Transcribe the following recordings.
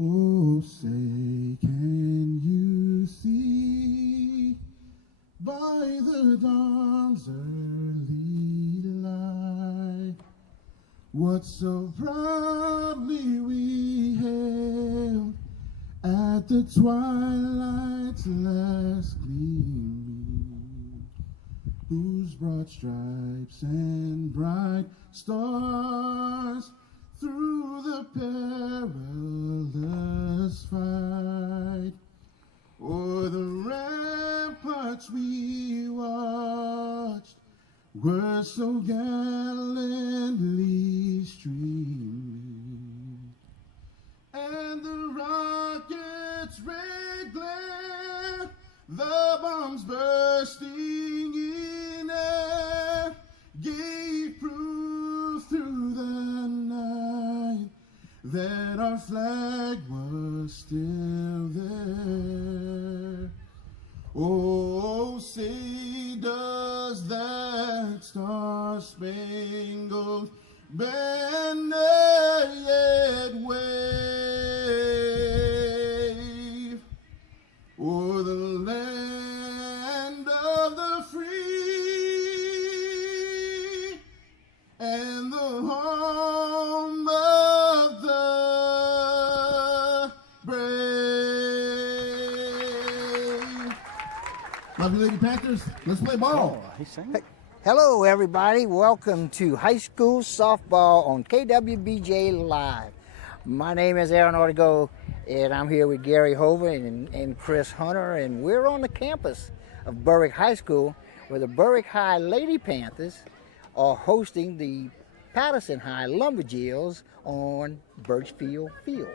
Oh, say, can you see by the dawn's early light what so proudly we hailed at the twilight's last gleaming, whose broad stripes and bright stars through the perilous fight o'er the ramparts we watched were so gallantly streaming, and the rocket's red glare, the bombs bursting in air, gave proof through the night that our flag was still there. Oh, say does that star-spangled banner yet wave o'er the land of the free and the home of the brave. Love you, Lady Panthers. Let's play ball. Hey, hello, everybody. Welcome to high school softball on KWBJ Live. My name is Aaron Ortego, and I'm here with Gary Hoven and Chris Hunter, and we're on the campus of Berwick High School, where the Berwick High Lady Panthers are hosting the Patterson High Lumberjills on Birchfield Field.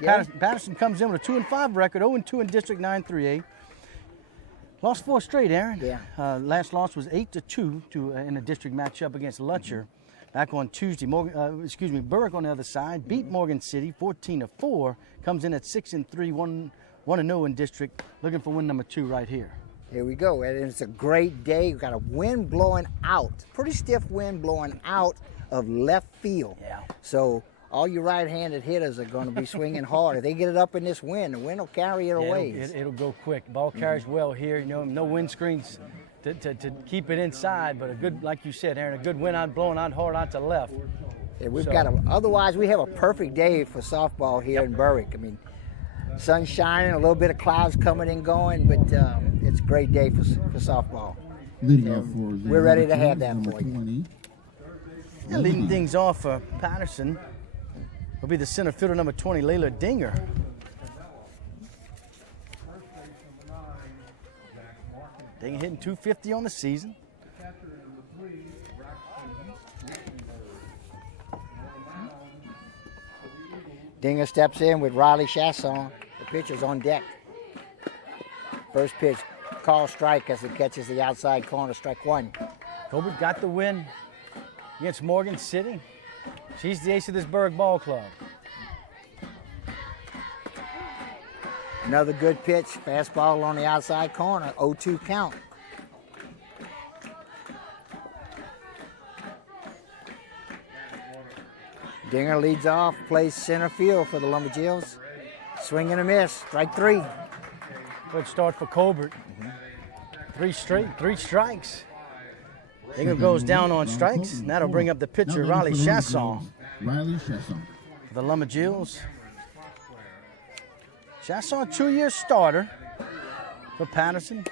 Yeah, Patterson comes in with a 2-5 record, 0-2 in District 9-3A. Lost 4 straight, Aaron. Yeah. Last loss was 8-2 in a district matchup against Lutcher back on Tuesday. Berwick on the other side beat Morgan City 14-4. Comes in at 6-3, 1-0 in district. Looking for win number 2 right here. Here we go, and it's a great day. We've got a wind blowing out, pretty stiff wind blowing out of left field. Yeah. So all you right-handed hitters are going to be swinging hard. If they get it up in this wind, the wind will carry it away. It'll go quick. Ball carries well here. You know, no windscreens to keep it inside, but a good, like you said, Aaron, a good wind out blowing out hard out to left. Yeah, otherwise we have a perfect day for softball here in Berwick. I mean, sun shining, a little bit of clouds coming and going, but it's a great day for softball. We're ready to have that for you. Yeah, leading things off for Patterson will be the center fielder number 20, Layla Dinger. Dinger hitting .250 on the season. Dinger steps in with Riley Chasson. The pitcher's on deck. First pitch, call strike as it catches the outside corner, strike 1. Colbert got the win against Morgan City. She's the ace of this Berwick ball club. Another good pitch, fastball on the outside corner, 0-2 count. Dinger leads off, plays center field for the Lumberjills. Swing and a miss, strike 3. Good start for Colbert. 3 strikes. Dinger goes down on strikes, and that'll bring up the pitcher, Riley Chasson. For the Lumberjills. Chasson, 2-year starter for Patterson.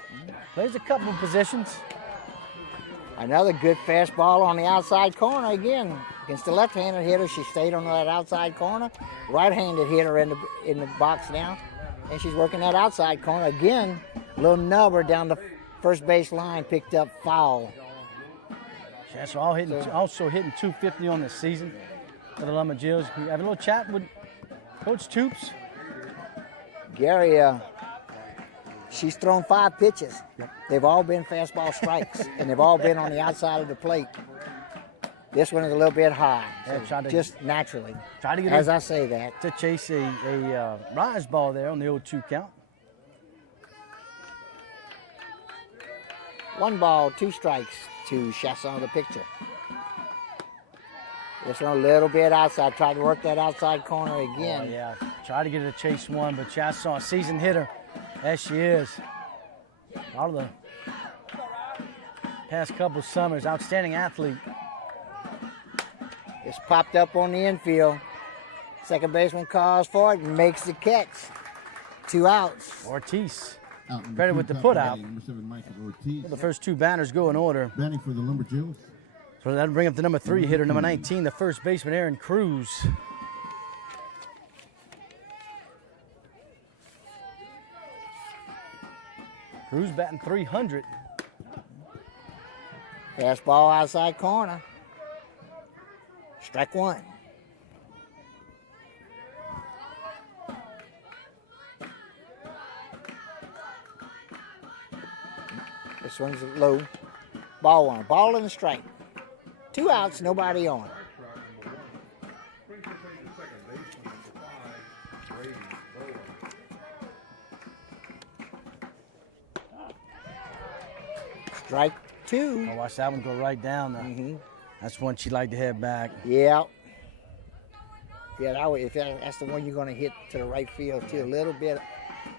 Plays a couple of positions. Another good fastball on the outside corner again. Against the left-handed hitter, she stayed on that outside corner. Right-handed hitter in the box now. And she's working that outside corner. Again, a little nubber down the first base line, picked up foul. Chasson also hitting .250 on the season for the Lumberjills. We have a little chat with Coach Toops. Gary, she's thrown 5 pitches. They've all been fastball strikes, and they've all been on the outside of the plate. This one is a little bit high, so just naturally, try to get as I say that. To chase a rise ball there on the 0-2 count. 1 ball, 2 strikes to Chasson, the pitcher. This one a little bit outside. Tried to work that outside corner again. Oh, yeah. Tried to get it to chase one, but Chasson, seasoned hitter, as she is. Out of the past couple summers, outstanding athlete. It's popped up on the infield. Second baseman calls for it and makes the catch. 2 outs. Ortiz, Out number credit 2, with the top put batting, out. Number 7, Michael Ortiz. The first 2 batters go in order. Batting for the Lumberjills. So that'll bring up the number 3 hitter, number 19, the first baseman, Aaron Cruz. Cruz batting .300. Fastball outside corner. Strike 1. This one's low. Ball 1. Ball and a strike. 2 outs, nobody on. Strike 2. I watched that one go right down there. That's one she'd like to head back. Yeah. Yeah, that's the one you're going to hit to the right field too. A little bit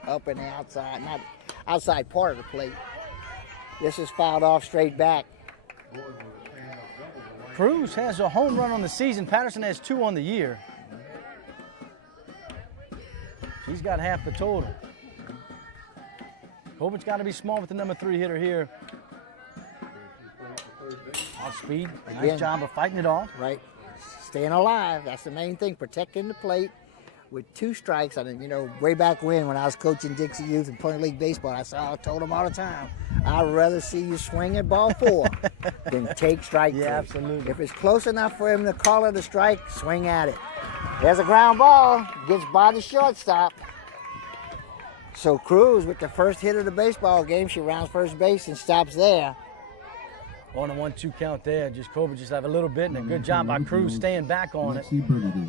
up and outside, not outside part of the plate. This is fouled off straight back. Cruz has a home run on the season. Patterson has 2 on the year. She's got half the total. Hope it's got to be small with the number 3 hitter here. Off speed. Nice Again. job of fighting it off. Right. Staying alive. That's the main thing. Protecting the plate with 2 strikes. I mean, you know, way back when I was coaching Dixie Youth and playing league baseball, I told them all the time, I'd rather see you swing at ball 4 than take strike 3. Yeah, absolutely. If it's close enough for him to call it a strike, swing at it. There's a ground ball. Gets by the shortstop. So Cruz, with the first hit of the baseball game, she rounds first base and stops there. On a 1-2 count there. Just Cobra just have a little bit, and a good job by Cruz staying back on it.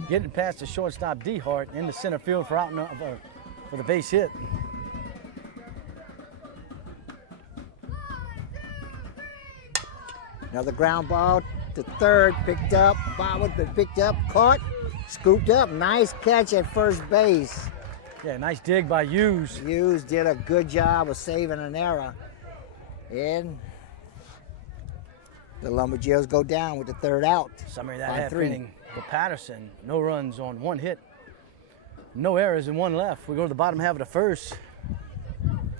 Getting past the shortstop D-Hart in the center field for for the base hit. Another ground ball to third, picked up, fouled, but picked up, caught, scooped up. Nice catch at first base. Yeah, nice dig by Hughes. Hughes did a good job of saving an error. And the Lumberjills go down with the 3rd out. Summary of that on half 3. inning for Patterson. No runs on 1 hit. No errors and 1 left. We go to the bottom half of the first.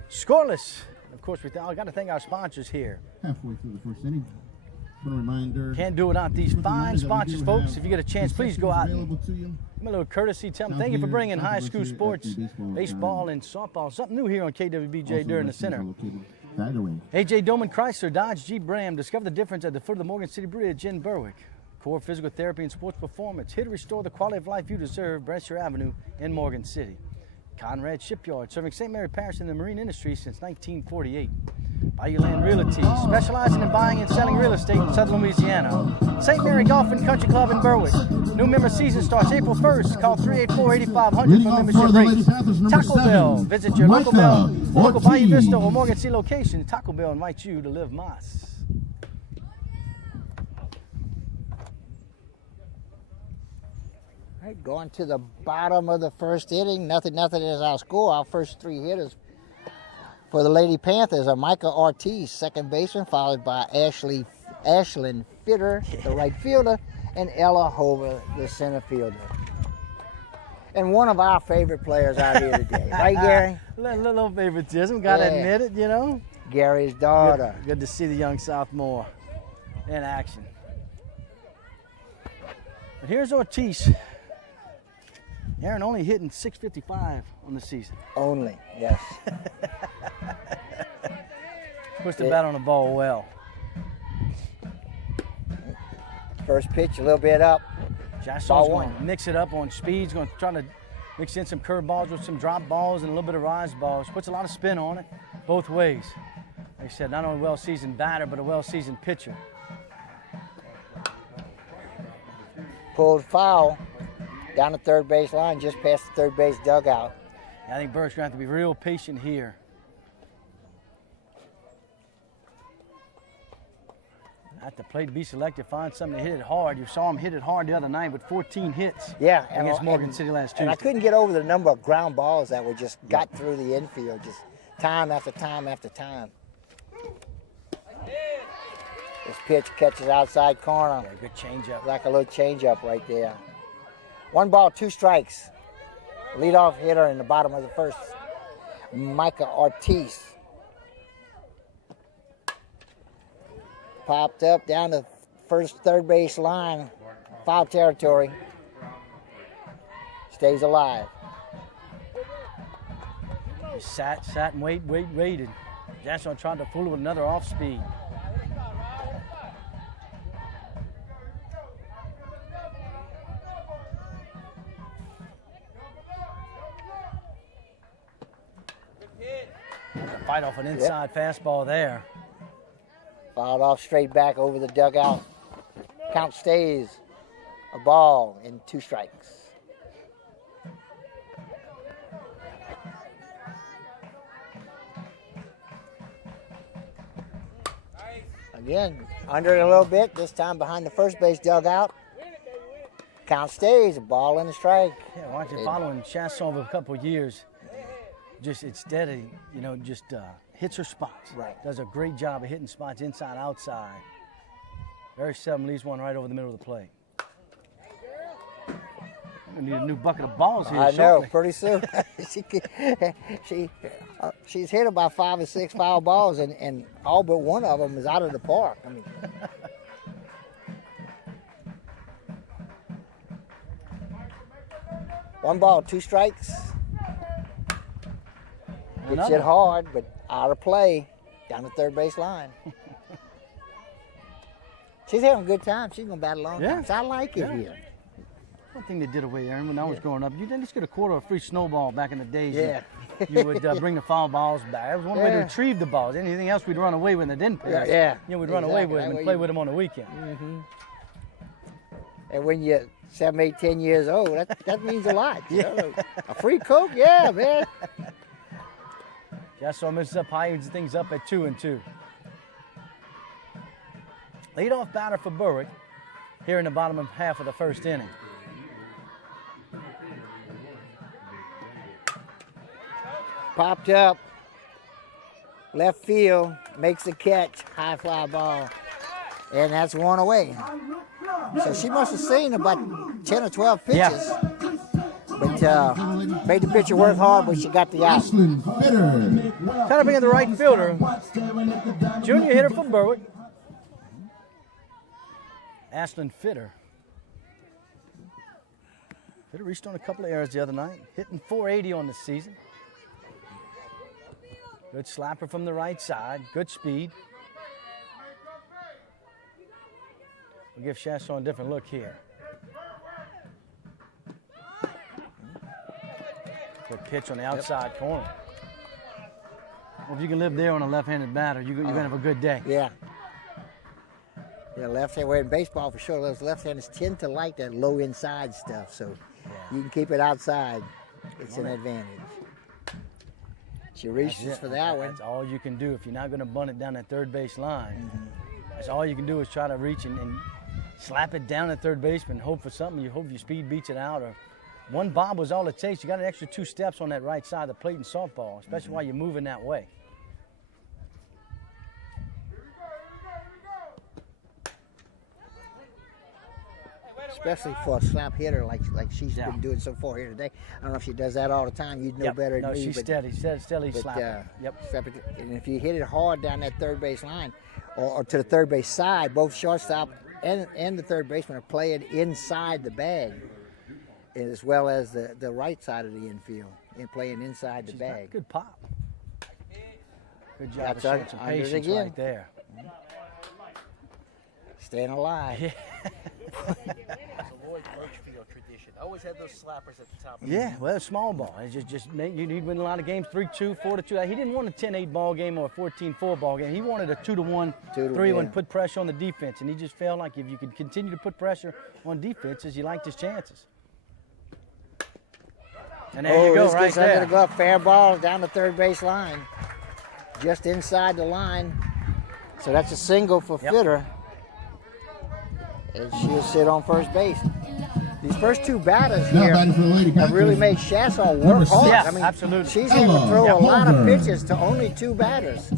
Scoreless. Of course, we got to thank our sponsors here. Halfway through the first inning. A reminder. Can't do without these fine sponsors, folks. If you get a chance, please go out and available to you. give them a little courtesy. Tell them thank you for bringing high school sports, baseball, and softball. Something new here on KWBJ during the center. AJ Doman Chrysler, Dodge, Jeep Ram. Discover the difference at the foot of the Morgan City Bridge in Berwick. Core Physical Therapy and Sports Performance. Here to restore the quality of life you deserve. Brasher Avenue in Morgan City. Conrad Shipyard, serving St. Mary Parish in the marine industry since 1948. Bayou Land Realty, specializing in buying and selling real estate in southern Louisiana. St. Mary Golf and Country Club in Berwick. New member season starts April 1st. Call 384-8500 for membership rates. Taco Bell, visit your local Bayou Vista or Morgan City location. Taco Bell invites you to live Mas. All right, going to the bottom of the first inning. Nothing is our score. Our first 3 hitters for the Lady Panthers are Micah Ortiz, second baseman, followed by Ashlyn Fitter, the right fielder, and Ella Hover, the center fielder. And one of our favorite players out here today. Right, Gary? Little favoritism, gotta admit it, you know. Gary's daughter. Good to see the young sophomore in action. But here's Ortiz. Aaron only hitting .655 on the season. Only, yes. Pushed the bat on the ball well. First pitch, a little bit up. Jackson's Ball going to 1. mix it up on speed. He's going to try to mix in some curve balls with some drop balls and a little bit of rise balls. Puts a lot of spin on it, both ways. Like I said, not only a well-seasoned batter, but a well-seasoned pitcher. Pulled foul down the third base line, just past the third base dugout. I think Burke's going to have to be real patient here. At the plate, be selective, find something to hit it hard. You saw him hit it hard the other night with 14 hits. Yeah, against Morgan City last Tuesday. And I couldn't get over the number of ground balls that were just got through the infield, just time after time after time. This pitch catches outside corner. Yeah, good changeup. Like a little changeup right there. 1 ball, 2 strikes. Leadoff hitter in the bottom of the first, Micah Ortiz. Popped up down the third base line, foul territory. Stays alive. He sat and waited. Jackson tried to fool it with another off speed. Fight off an inside fastball there. Fouled off straight back over the dugout. Count stays a ball and 2 strikes. Again, under it a little bit, this time behind the first base dugout. Count stays, a ball and a strike. Yeah, watching following Chasson over a couple of years. Just it's steady, you know, just hits her spots. Right. Does a great job of hitting spots inside, outside. Very seldom leaves one right over the middle of the plate. We need a new bucket of balls here. I shortly. know, pretty soon. She's hit about 5 or 6 foul balls, and all but one of them is out of the park. I mean, 1 ball, 2 strikes. Gets it hard, but out of play down the third base line. She's having a good time. She's going to bat a long time. So I like it here. One thing they did away, Aaron, when I was growing up, you didn't just get a quarter of a free snowball back in the days. Yeah. You would bring the foul balls back. That was one way to retrieve the balls. Anything else, we'd run away when they didn't play. Yeah. You know, we'd run away with them and play with them on the weekend. Mm-hmm. And when you're 7, 8, 10 years old, that means a lot. You know? A free Coke? Yeah, man. Just saw misses up high, evens things up at 2-2. Leadoff batter for Berwick here in the bottom of half of the first inning. Popped up, left field, makes the catch, high fly ball, and that's 1 away. So she must have seen about 10 or 12 pitches. Yeah. But made the pitcher work hard, but she got the out. Trying to bring in the right fielder. Junior hitter from Berwick. Ashlyn Fitter. Fitter reached on a couple of errors the other night, hitting .480 on the season. Good slapper from the right side, good speed. We'll give Chasson a different look here. Good pitch on the outside corner. Well, if you can live there on a left-handed batter, you're going to have a good day. Yeah. Yeah, left-hand, we're in baseball for sure. Those left-handers tend to like that low inside stuff, so you can keep it outside. It's an advantage. She reaches for that one. That's all you can do. If you're not going to bunt it down that third base line, that's all you can do is try to reach and slap it down at third baseman, hope for something. You hope your speed beats it out, or 1 bob was all it takes. You got an extra 2 steps on that right side of the plate in softball, especially while you're moving that way. Especially for a slap hitter like she's been doing so far here today. I don't know if she does that all the time. You'd know better than me. No, she's steady slapping. And if you hit it hard down that third base line or to the third base side, both shortstop and the third baseman are playing inside the bag, as well as the right side of the infield and playing inside the bag. Good pop. Good job That's of showing some patience right there. Staying alive. Always had those slappers at the top. Well, small ball. It's just you need to win a lot of games, 3-2, 4-2. He didn't want a 10-8 ball game or a 14-4 ball game. He wanted a 2-1, 3-1, put pressure on the defense, and he just felt like if you could continue to put pressure on defenses, you liked his chances. And there you go, right there. Under the glove, fair ball down the third base line, just inside the line. So that's a single for Fitter. and she'll sit on first base. These first two batters Now here batting for the Lady have really Panthers. made Chasson Number work hard. six. I mean, Absolutely. she's able to Ella throw a lot of Holder. pitches to only two batters.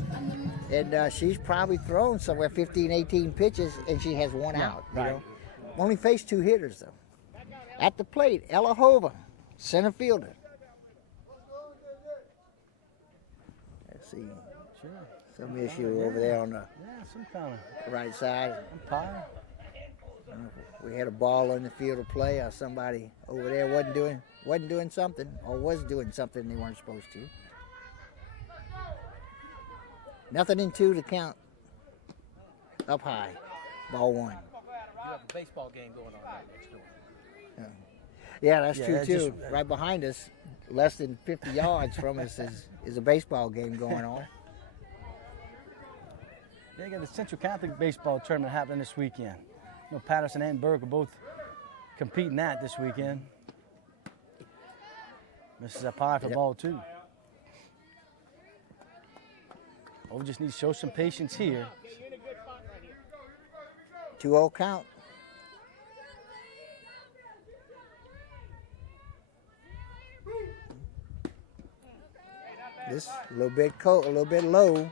And she's probably thrown somewhere 15, 18 pitches, and she has one out. You know? Only faced two hitters, though. At the plate, Ella Holder, center fielder. Let's see. Sure. Some issue over there on the Yeah, some kind of right side. umpire. We had a ball on the field of play, or somebody over there wasn't doing something, or was doing something they weren't supposed to. Nothing in two to count. Up high, ball one. You have a baseball game going on right next door. Yeah, that's Yeah, true that too. just- Right behind us, less than 50 yards from us is a baseball game going on. They got the Central Catholic baseball tournament happening this weekend. You know, Patterson and Berwick are both competing that this weekend. This is a pie for Yep. ball two. Oh, we just need to show some patience here. 2-0 count. This a little bit low.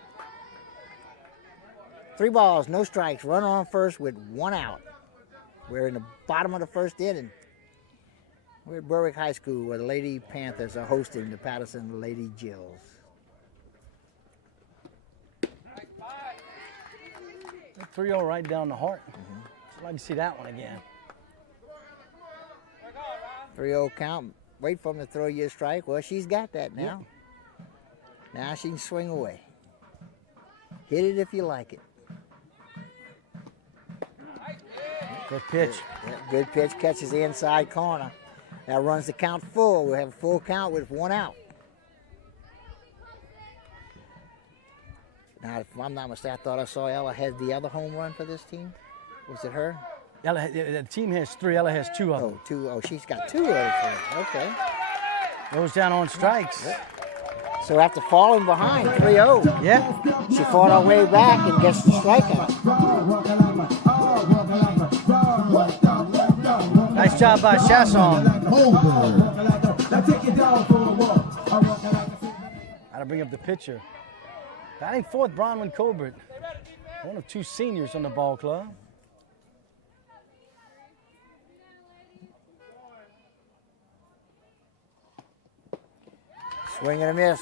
3 balls, no strikes. Runner on first with 1 out. We're in the bottom of the first inning. We're at Berwick High School, where the Lady Panthers are hosting the Patterson Lady Jills. 3-0 right down the heart. I'd like to see that one again. 3-0 count. Wait for him to throw you a strike. Well, she's got that now. Now she can swing away. Hit it if you like it. Good pitch. Yeah, good pitch, catches the inside corner. That runs the count full. We'll have a full count with 1 out. Now, if I'm not mistaken, I thought I saw Ella had the other home run for this team. Was it her? Ella, the team has 3. Ella has 2 of them. Oh, 2. Oh, she's got 2 of them. Okay. Goes down on strikes. So after falling behind 3-0, Yeah. she fought her way back and gets the strikeout. Nice job by Chasson. How to bring up the pitcher. Batting fourth, Bronwyn Colbert. One of 2 seniors on the ball club. Swing and a miss.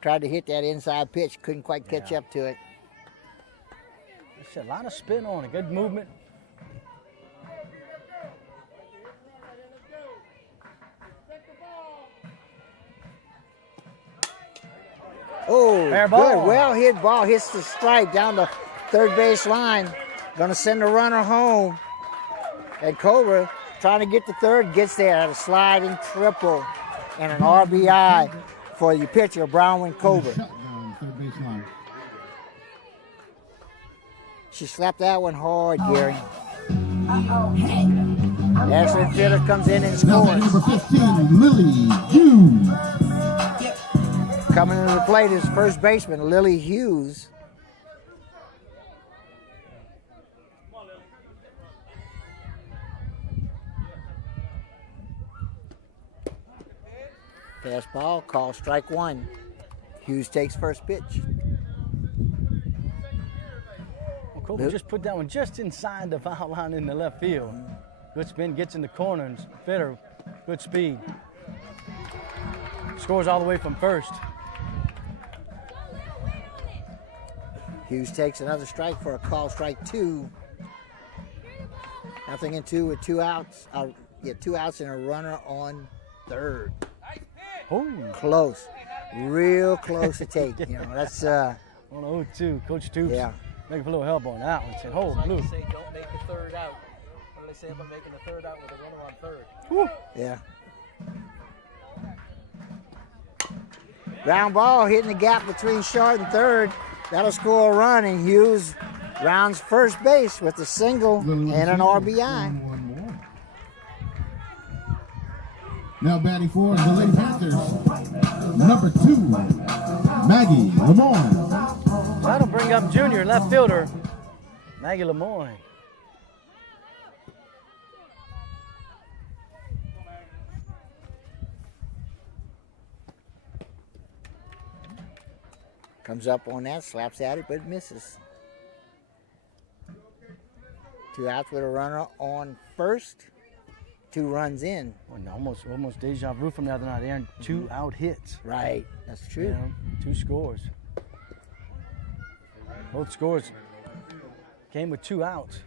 Tried to hit that inside pitch, couldn't quite catch up to it. There's a lot of spin on it. Good movement. Oh, Fair good. ball. Well hit ball. Hits the strike down the third base line. Going to send the runner home. And Cobra trying to get to third. Gets there at a sliding triple and an RBI for the pitcher, Bronwyn Cobra. Shutdown, third baseline. She slapped that one hard, Gary. Excellent fielder comes in and Now batting scores. number 15, Lily Hughes. Coming to the plate is first baseman Lily Hughes. Fastball, call strike 1. Hughes takes first pitch. Well, Colbert just put that one just inside the foul line in the left field. Good spin, gets in the corner and fit her. Good speed. Scores all the way from first. Hughes takes another strike for a call strike 2. Nothing in 2 with 2 outs. 2 outs and a runner on third. Oh, Close, real close to take. You know, that's on 0-2. Coach Toops yeah. making a little help on that one. Said, hold, Like blue. they say, don't make the third out. What do they say about making the third out with a runner on third? Woo. Yeah. Ground ball hitting the gap between short and third. That'll score a run, and Hughes rounds first base with a single and an RBI. One more. Now batting for the Lady Panthers, number 2, Maggie Lamont. That'll bring up junior left fielder Maggie Lemoyne. Comes up on that, slaps at it, but misses. 2 outs with a runner on first. 2 runs in. Well, almost deja vu from the other night, Aaron. 2 out hits. Right, that's true. You know, 2 scores. Both scores came with 2 outs.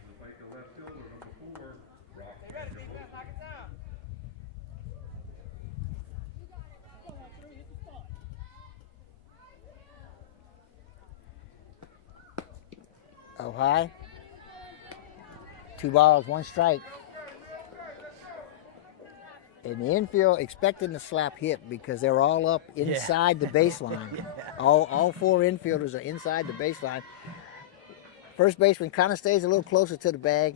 Oh, high. 2 balls, 1 strike. And the infield expecting the slap hit because they're all up inside the baseline. Yeah. All 4 infielders are inside the baseline. First baseman kind of stays a little closer to the bag.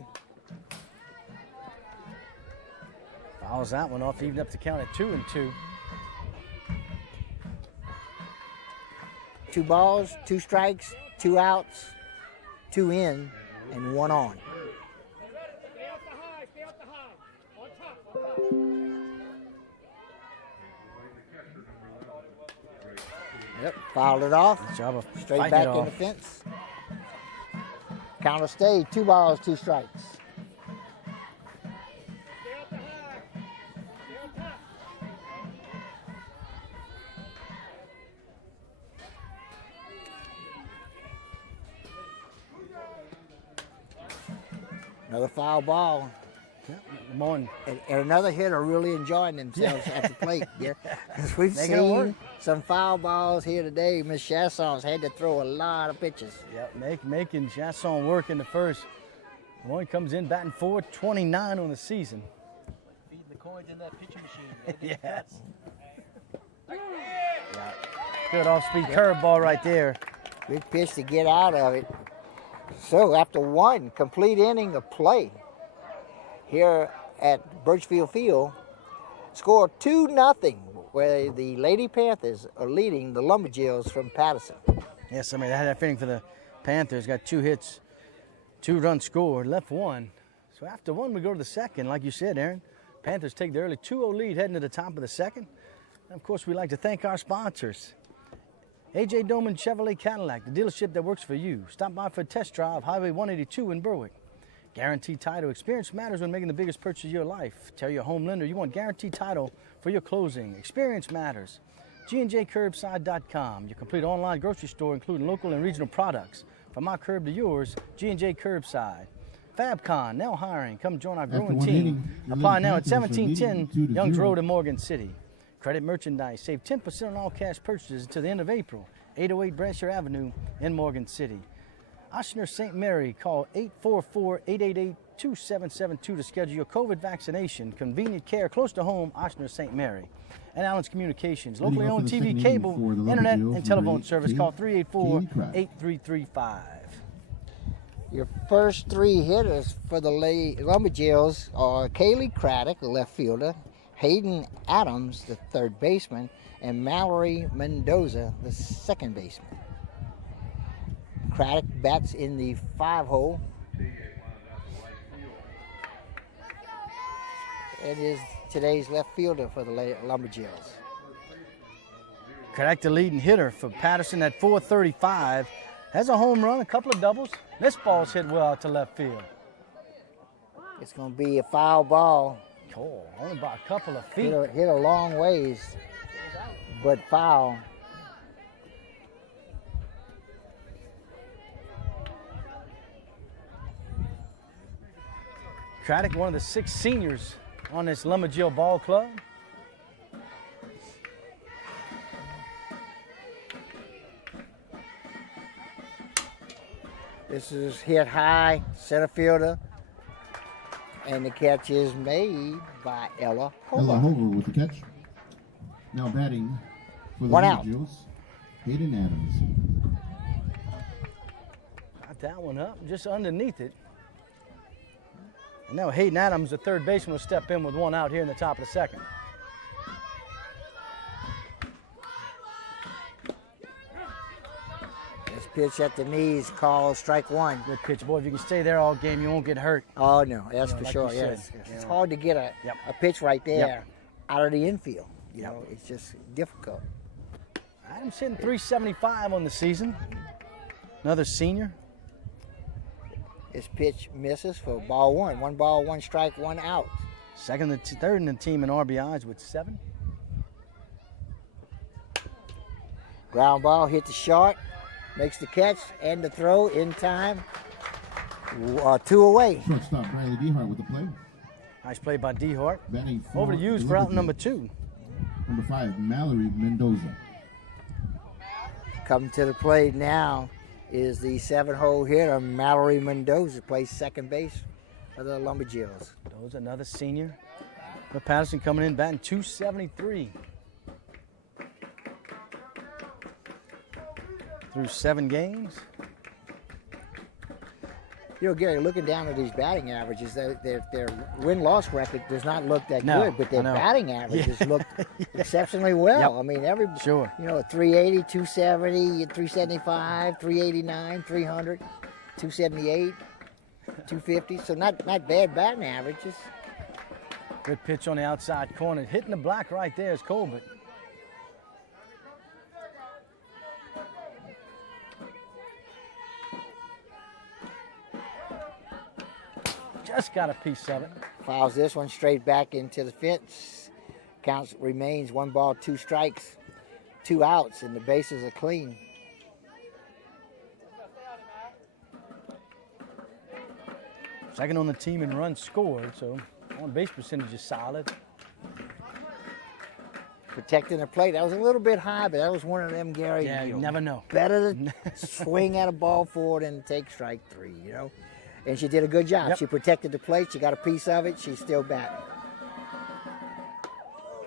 Fouls that one off, even up the count at 2-2. 2 balls, 2 strikes, 2 outs, 2 in, and 1 on. Yep, fouled it off. Good job of Straight fighting back it in off. the fence. Counter stayed, 2 balls, 2 strikes. Another foul ball. Morning. And another hitter really enjoying themselves at the plate. Yeah. Because we've Making it work. seen some foul balls here today. Miss Chasson's had to throw a lot of pitches. Yep, making Chasson work in the first. One comes in batting .429 on the season. Feeding the coins in that pitching machine. Yes. Good off-speed curveball right there. Big pitch to get out of it. So after 1 complete inning of play here at Birchfield Field, score 2-0, where the Lady Panthers are leading the Lumberjills from Patterson. Yes, I mean, I had that feeling for the Panthers. Got 2 hits, 2 runs scored, left 1. So after 1, we go to the second. Like you said, Aaron, Panthers take the early 2-0 lead heading to the top of the second. And of course, we'd like to thank our sponsors. A.J. Doman Chevrolet Cadillac, the dealership that works for you. Stop by for a test drive, Highway 182 in Berwick. Guaranteed Title. Experience matters when making the biggest purchase of your life. Tell your home lender you want guaranteed title for your closing. Experience matters. G&JCurbside.com, your complete online grocery store including local and regional products. From our curb to yours, G&J Curbside. FabCon, now hiring. Come join our growing team. Apply now at 1710 Youngs Road in Morgan City. Credit Merchandise. Save 10% on all cash purchases until the end of April. 808 Brasher Avenue in Morgan City. Ochsner St. Mary, call 844-888-2772 to schedule your COVID vaccination. Convenient care close to home, Ochsner St. Mary. And Allen's Communications, locally owned TV, cable, internet, and telephone service. Call 384-8335. Your first 3 hitters for the Lumberjills are Kaylee Craddock, the left fielder, Hayden Adams, the third baseman, and Mallory Mendoza, the second baseman. Craddock bats in the 5-hole. It is today's left fielder for the Lumberjills. Craddock, the leading hitter for Patterson at .435. Has a home run, a couple of doubles. This ball's hit well out to left field. It's going to be a foul ball. Oh, only by a couple of feet. Hit a long ways, but foul. Craddock, one of the 6 seniors on this Lumberjill ball club. This is hit high, center fielder, and the catch is made by Ella Hover. Ella Hover with the catch. Now batting for the 1 out. Lumberjills, Hayden Adams. Got that one up, just underneath it. And now Hayden Adams, the third baseman, will step in with 1 out here in the top of the second. This pitch at the knees, called strike one. Good pitch, boy. If you can stay there all game, you won't get hurt. Oh, no, that's for like sure. you Yes, said. it's hard to get a pitch right there out of the infield. You know, it's just difficult. Adams hitting 375 on the season. Another senior. This pitch misses for ball one. 1 ball, 1 strike, 1 out. Third in the team in RBIs with 7. Ground ball hit the short, makes the catch and the throw in time. 2 away. Shortstop Bradley Dehart with the play. Nice play by Dehart. Batting Over to Hughes for out number 2. Number 5, Mallory Mendoza. Coming to the plate now is the 7-hole hitter, Mallory Mendoza, plays second base for the Lumberjills. Mendoza, another senior. But Patterson coming in batting 273. Through 7 games. You know, Gary, looking down at these batting averages, their win-loss record does not look that No, good, but their I know. batting averages look exceptionally well. Yep. I mean, every Sure. you know, 380, 270, 375, 389, 300, 278, 250. So not bad batting averages. Good pitch on the outside corner. Hitting the black right there is Colbert. Just got a piece of it. Fouls this one straight back into the fence. Counts remains 1 ball, 2 strikes, 2 outs, and the bases are clean. Second on the team in runs scored, so on base percentage is solid. Protecting the plate. That was a little bit high, but that was one of them, Gary. Yeah, you never know. Better to swing at a ball forward and take strike 3, you know. And she did a good job. Yep. She protected the plate. She got a piece of it. She's still batting.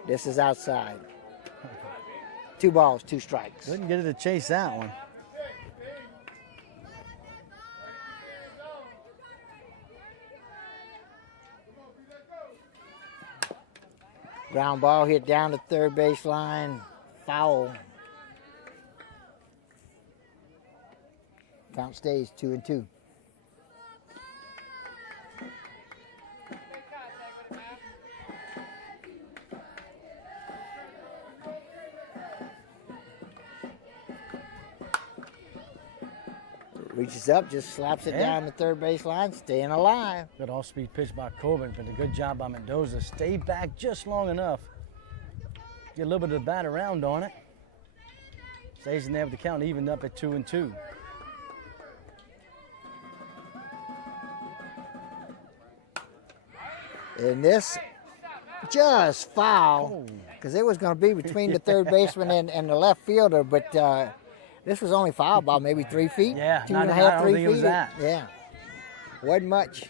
This is outside. 2 balls, 2 strikes. Couldn't get her to chase that one. Ground ball hit down the third baseline. Foul. Count stays 2-2. Reaches up, just slaps it down the third baseline, staying alive. Good off-speed pitch by Corbin, but a good job by Mendoza. Stay back just long enough. Get a little bit of the bat around on it. Stays in there with the count evened up at 2-2. And this just foul, because it was going to be between the third baseman and the left fielder, but this was only foul by maybe 3 feet. Yeah, 2.5, 3 think feet. it was that. Yeah, wasn't much.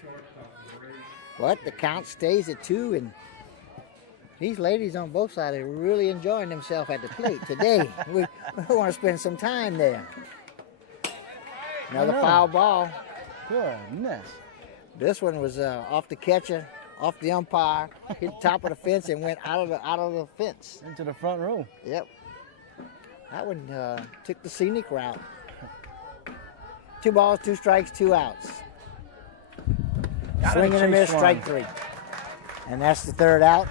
But the count stays at 2, and these ladies on both sides are really enjoying themselves at the plate today. we want to spend some time there. Another foul ball. Goodness. This one was off the catcher, off the umpire, hit the top of the fence and went out of the fence. Into the front row. Yep. That one took the scenic route. 2 balls, 2 strikes, 2 outs. Swing and a miss, strike 3. And that's the third out.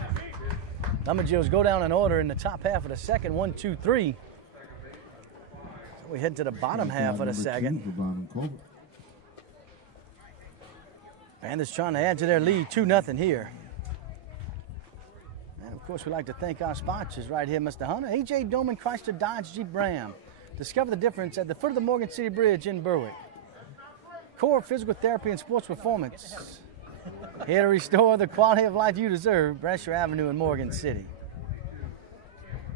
Lumberjills go down in order in the top half of the second. 1, 2, 3. So we head to the bottom half of the second. Panthers trying to add to their lead, 2-0 here. And of course, we'd like to thank our sponsors right here, Mr. Hunter. AJ Doman, Chrysler Dodge Jeep Ram. Discover the difference at the foot of the Morgan City Bridge in Berwick. Core Physical Therapy and Sports Performance. Here to restore the quality of life you deserve, Brasher Avenue in Morgan City.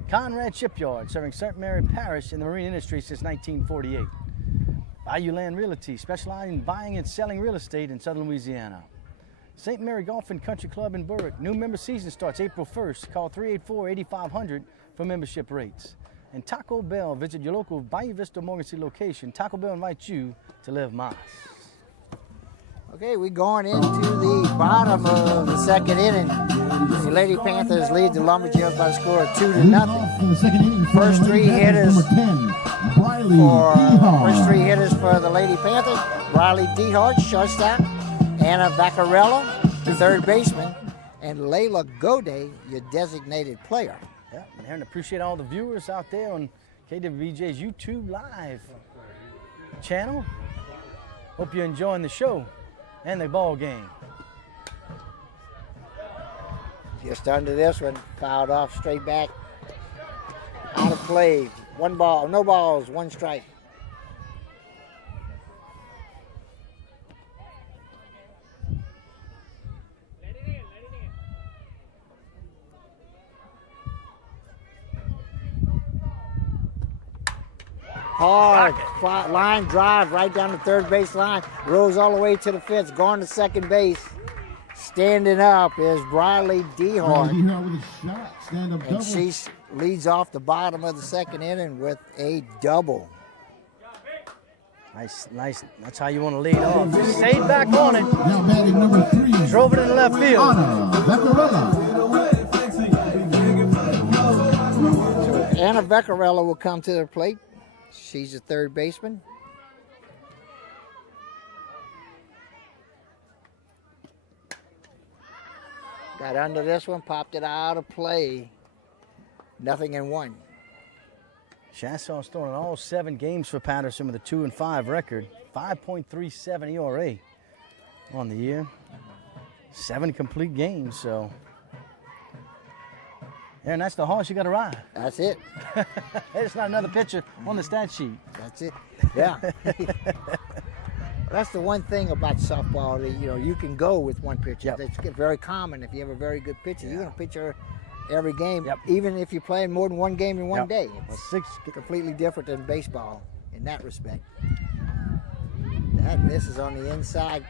Conrad Shipyard, serving St. Mary Parish in the marine industry since 1948. Bayou Land Realty, specializing in buying and selling real estate in southern Louisiana. St. Mary Golf and Country Club in Berwick. New member season starts April 1st. Call 384-8500 for membership rates. And Taco Bell, visit your local Bayou Vista Morgan City location. Taco Bell invites you to live Mas. Okay, we're going into the bottom of the second inning. The Lady Panthers lead the Lumberjills by a score of 2-0. First 3 hitters Briley for Dehart. first three hitters for the Lady Panthers. Briley Dehart, shortstop. Anna Vaccarella, third baseman. And Layla Gode, your designated player. Yeah, and appreciate all the viewers out there on KWBJ's YouTube Live channel. Hope you're enjoying the show and the ball game. Just under this one, fouled off straight back. Out of play. One ball, no balls, one strike. Hard line drive right down the third base line. Rolls all the way to the fence, going to second base. Standing up is Briley Dehart. Briley Dehart with a shot. Stand up double. And she leads off the bottom of the second inning with a double. Nice. That's how you want to lead off. Just stayed back on it. Now batting number 3. Drove it in the left field. Anna Vaccarella. So Anna Vaccarella will come to the plate. She's a third baseman. Got under this one, popped it out of play. Nothing in one. Chasson's thrown in all 7 games for Patterson with a 2-5 record. 5.37 ERA on the year. 7 complete games, so. Yeah, and that's the horse you got to ride. That's it. There's not another pitcher on the stat sheet. That's it. Yeah. That's the one thing about softball that you can go with one pitcher. Yep. It's very common. If you have a very good pitcher, you're going to pitch her every game, Yep. even if you're playing more than one game in one Yep. day. Well, It's 6. completely different than baseball in that respect. That misses on the inside.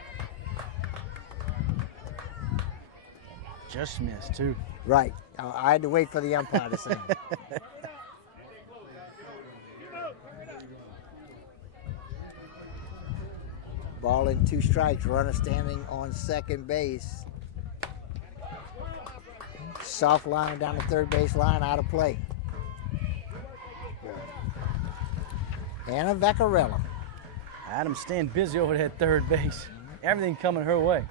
Just missed, too. Right. I had to wait for the umpire to say. Ball in 2 strikes. Runner standing on second base. Soft line down the third base line, out of play. Anna Vaccarella. Adam's staying busy over there at third base. Everything coming her way.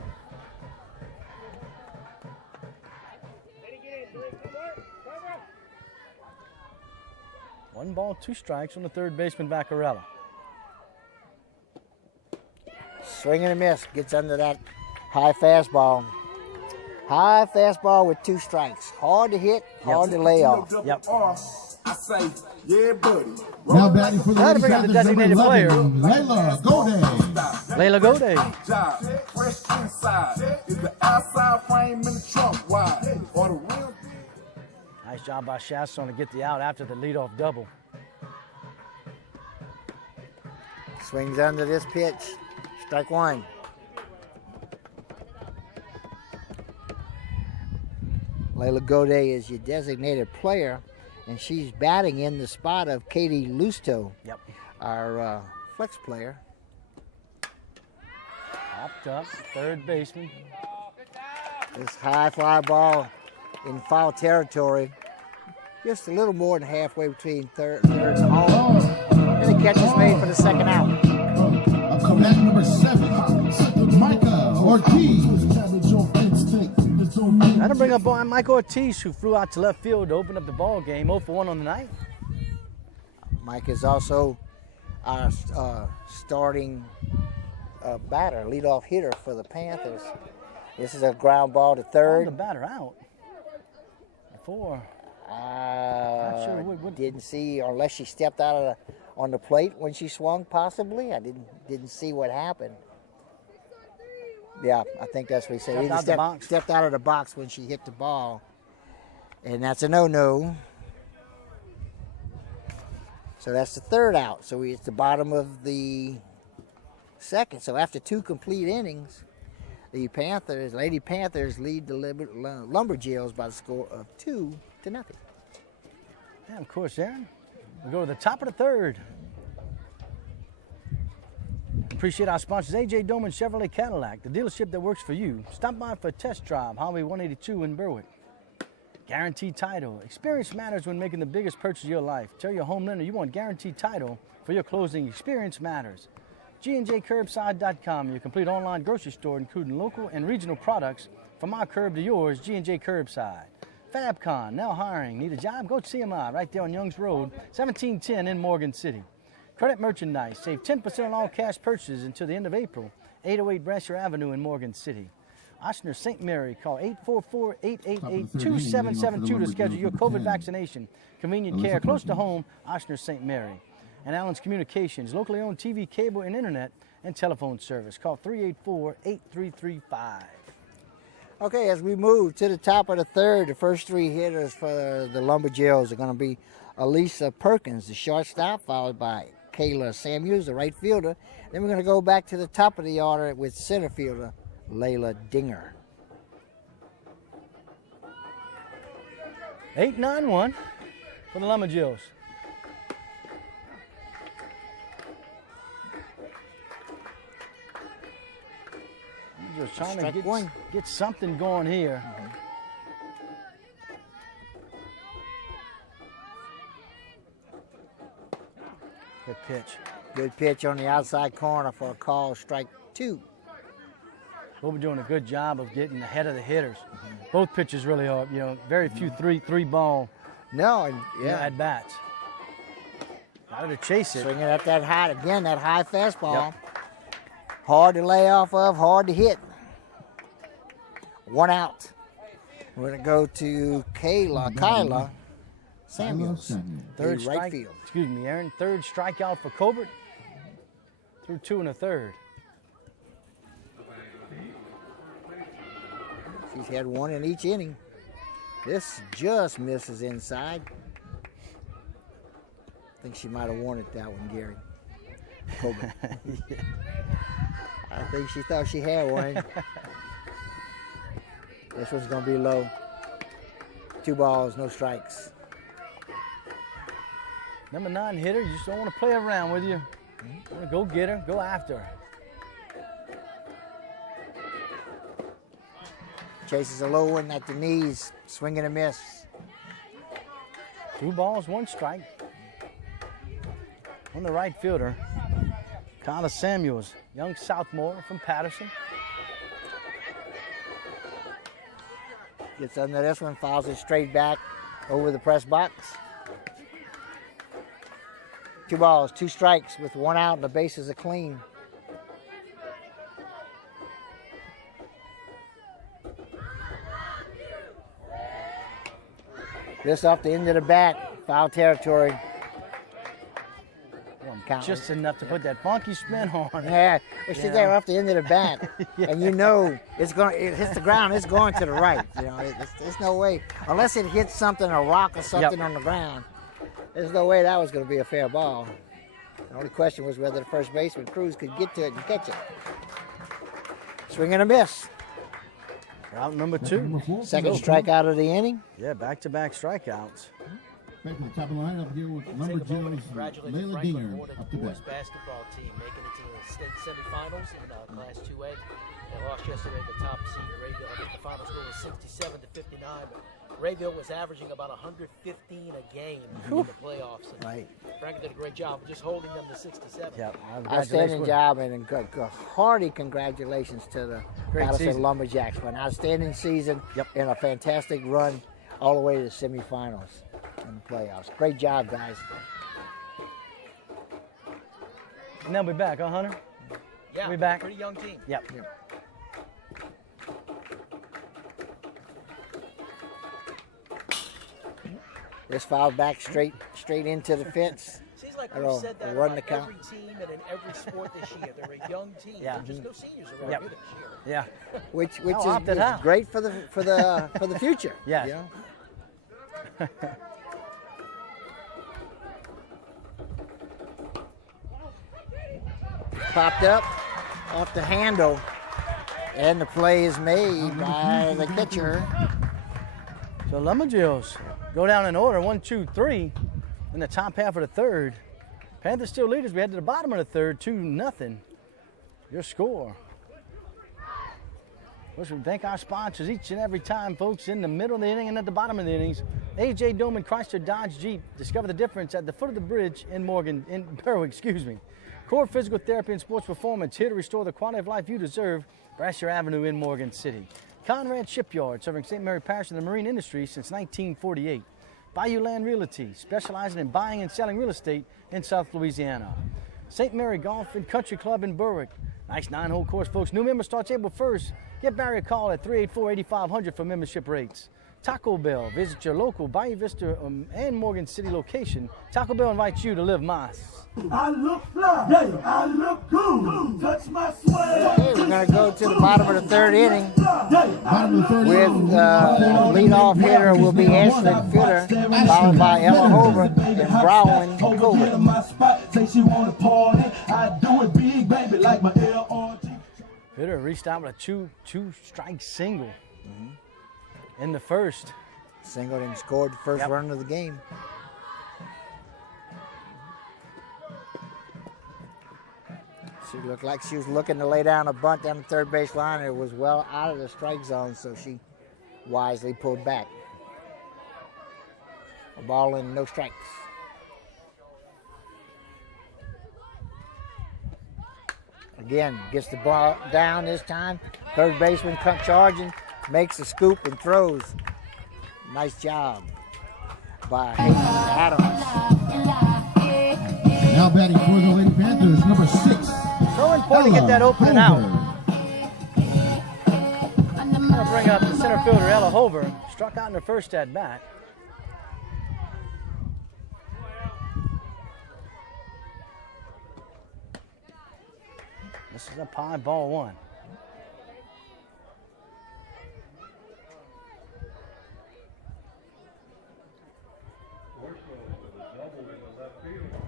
One ball, 2 strikes on the third baseman, Vaccarella. Swing and a miss. Gets under that high fastball. High fastball with 2 strikes. Hard to hit, hard to lay off. Yep. I say, yeah, buddy. Now batting for the Now to Lady bring up the Panthers, number designated 11, player. Layla Gode. Layla Gode. Job, fresh inside. Is the outside frame in the trunk wide? Or the real? Nice job by Chasson to get the out after the leadoff double. Swings under this pitch. Strike 1. Layla Gode is your designated player, and she's batting in the spot of Katie Lusto, Yep. our flex player. Popped up, third baseman. This high fly ball in foul territory, just a little more than halfway between third and home. And the catch is made for the second out. Up to bat number 7, Micah Ortiz. That'll bring up Mike Ortiz, who flew out to left field to open up the ball game. 0 for 1 on the night. Mike is also our starting batter, leadoff hitter for the Panthers. This is a ground ball to Found third. the batter out. 4. Not sure what- Didn't see, unless she stepped out of on the plate when she swung. Possibly, I didn't see what happened. Yeah, I think that's what he said. Stepped He out the box. stepped out of the box when she hit the ball, and that's a no-no. So that's the third out. So it's the bottom of the second. So after 2 complete innings, the Lady Panthers, lead the Lumberjills by the score of 2-0. And of course, Aaron, we go to the top of the third. Appreciate our sponsors, AJ Doman Chevrolet Cadillac, the dealership that works for you. Stop by for a test drive, Highway 182 in Berwick. Guaranteed Title. Experience matters when making the biggest purchase of your life. Tell your home lender you want Guaranteed Title for your closing. Experience matters. G&JCurbside.com, your complete online grocery store, including local and regional products from our curb to yours, G&J Curbside. Fabcon, now hiring. Need a job? Go to CMI right there on Youngs Road, 1710 in Morgan City. Credit Merchandise. Save 10% on all cash purchases until the end of April. 808 Brasher Avenue in Morgan City. Ochsner St. Mary, call 844-888-2772 to schedule your COVID vaccination. Convenient care close to home, Ochsner St. Mary. And Allen's Communications, locally owned TV, cable, and internet and telephone service. Call 384-8335. Okay, as we move to the top of the third, the first three hitters for the Lumberjills are going to be Elisa Perkins, the shortstop, followed by Kayla Samuels, the right fielder. Then we're going to go back to the top of the order with center fielder Layla Dinger. 8-9-1 for the Lumberjills. Just trying to get something going here. Good pitch. Good pitch on the outside corner for a call, strike 2. We're doing a good job of getting ahead of the hitters. Both pitches really are, very few three ball at bats. Got to chase it. Swinging at that high, again, that high fastball. Yep. Hard to lay off of, hard to hit. 1 out. We're going to go to Kyla Samuels, third right strike, field. Excuse me, Aaron. Third strikeout for Colbert. Through 2 1/3. She's had 1 in each inning. This just misses inside. I think she might have wanted that one, Gary. Colbert. Yeah. I think she thought she had one. This one's going to be low. 2 balls, no strikes. Number 9 hitter, you just don't want to play around with you. You want to go get her, go after her. Chases a low one at the knees, swing and a miss. 2 balls, 1 strike. On the right fielder, Kyla Samuels, young sophomore from Patterson. Gets under this one, fouls it straight back over the press box. 2 balls, 2 strikes with 1 out, and the bases are clean. This off the end of the bat, foul territory. Just enough to put that funky spin on. Yeah, but she's there off the end of the bat, and it hits the ground, it's going to the right. There's no way, unless it hits something, a rock or something on the ground, there's no way that was going to be a fair ball. The only question was whether the first baseman, Cruz, could get to it and catch it. Swing and a miss. Route number 2. Second strikeout of the inning. Yeah, back-to-back strikeouts. Back to the top of the lineup here with Lumberjills, Layla Dinger up to bat. Basketball team making it to the state semifinals in Class 2A. They lost yesterday at the top seed at Rayville. I think the final score was 67-59, but Rayville was averaging about 115 a game in the playoffs. And right. Frank did a great job of just holding them to 67. Yep. Outstanding job, and hearty congratulations to the Patterson Lumberjacks for an outstanding season and a fantastic run all the way to the semifinals and the playoffs. Great job, guys. And they'll be back, huh, Hunter? Yeah, we'll be back. Pretty young team. Yep. This foul back straight into the fence. Seems like we've said that run about the count. every team and in every sport this year. They're a young team. Yeah. There's just no seniors around here this year. Yeah. Which is great for the future. Yes. You know? Popped up off the handle, and the play is made by the catcher. So Lumberjills go down in order, 1, 2, 3 in the top half of the third. Panthers still leaders. We head to the bottom of the third, 2-0. Your score. Of course, we thank our sponsors each and every time, folks, in the middle of the inning and at the bottom of the innings. A.J. Doman Chrysler Dodge Jeep. Discover the difference at the foot of the bridge in Berwick, Core Physical Therapy and Sports Performance, here to restore the quality of life you deserve. Brasher Avenue in Morgan City. Conrad Shipyard, serving St. Mary Parish and the marine industry since 1948. Bayou Land Realty, specializing in buying and selling real estate in South Louisiana. St. Mary Golf and Country Club in Berwick. Nice 9-hole course, folks. New member starts April 1st. Give Barry a call at 384-8500 for membership rates. Taco Bell. Visit your local Bayou Vista and Morgan City location. Taco Bell invites you to live Mas. I look fly, yeah, I look cool. Touch my sweat. Okay, we're going to go to the bottom of the third inning. Bottom of the third With inning. leadoff hitter will be Ashley Fitter, followed by Ella Hover and Brown Colbert. Say she wanna party. I do it big, baby, like my LRG. Fitter reached out with a two-strike single in the first. Singled and scored the first run of the game. She looked like she was looking to lay down a bunt down the third base line, and it was well out of the strike zone, so she wisely pulled back. A ball and no strikes. Again, gets the ball down this time. Third baseman comes charging, makes a scoop and throws. Nice job by Hayden Adams. Now batting for the Lady Panthers, number 6. So important to get that opening out. I'm going to bring up the center fielder, Ella Hover. Struck out in the first at bat. This is a pie, ball 1.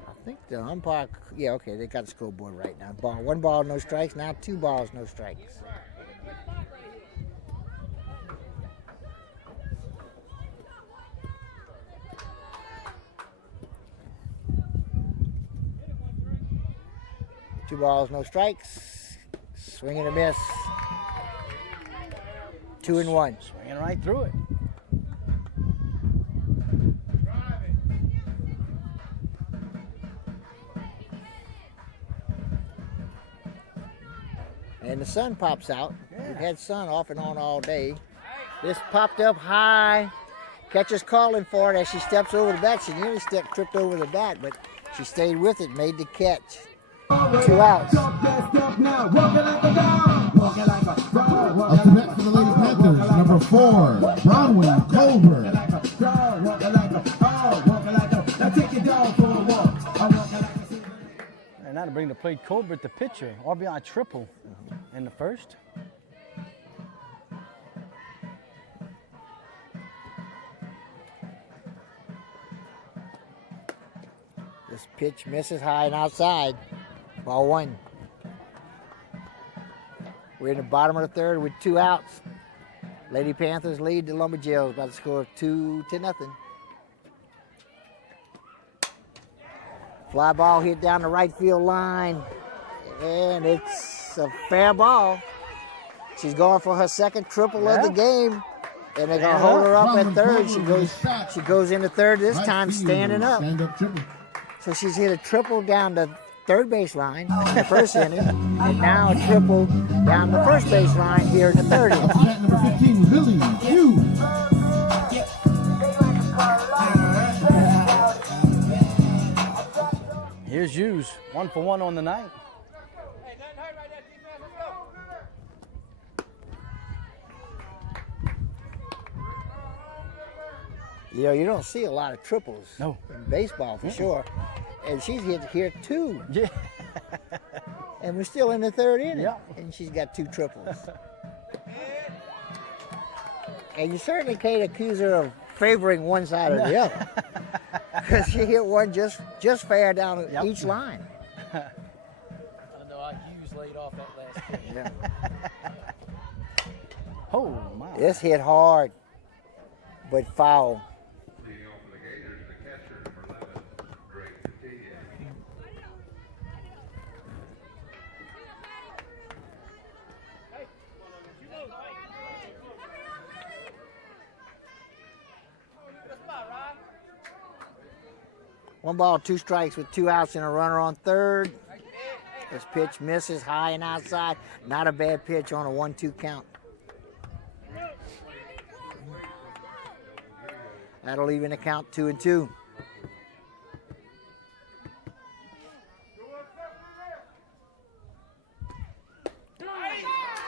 I think the umpire, yeah, okay, they got the scoreboard right now. 1 ball, no strikes. Now 2 balls, no strikes. Two balls, no strikes. Swing and a miss. 2-1. Swinging right through it. And the sun pops out. We've had sun off and on all day. This popped up high. Catcher's calling for it as she steps over the bat. She nearly tripped over the bat, but she stayed with it, made the catch. 2 outs. Up to bat for the Lady Panthers, number 4, Bronwyn Colbert. And now to bring the plate, Colbert, the pitcher. RBI triple in the first. This pitch misses high and outside. Ball 1. We're in the bottom of the third with 2 outs. Lady Panthers lead the Lumberjills by the score of 2-0. Fly ball hit down the right field line, and it's a fair ball. She's going for her second triple of the game, and they're gonna hold her up at third. She goes into third this time, standing up. Stand-up triple. So she's hit a triple down the third base line in the first inning, and now a triple down the first base line here in the third inning. Up to bat number 15, Lily Hughes. Here's Hughes, 1 for 1 on the night. You know, you don't see a lot of triples in baseball for sure. And she's hit here 2. Yeah. And we're still in the third inning. Yeah. And she's got 2 triples. And you certainly can't accuse her of favoring one side or the other. Because she hit one just fair down each line. I know I Hughes laid off that last pitch. Yeah. Oh, my. This hit hard, but foul. 1 ball, 2 strikes with 2 outs and a runner on third. This pitch misses high and outside. Not a bad pitch on a 1-2 count. That'll even the count 2-2.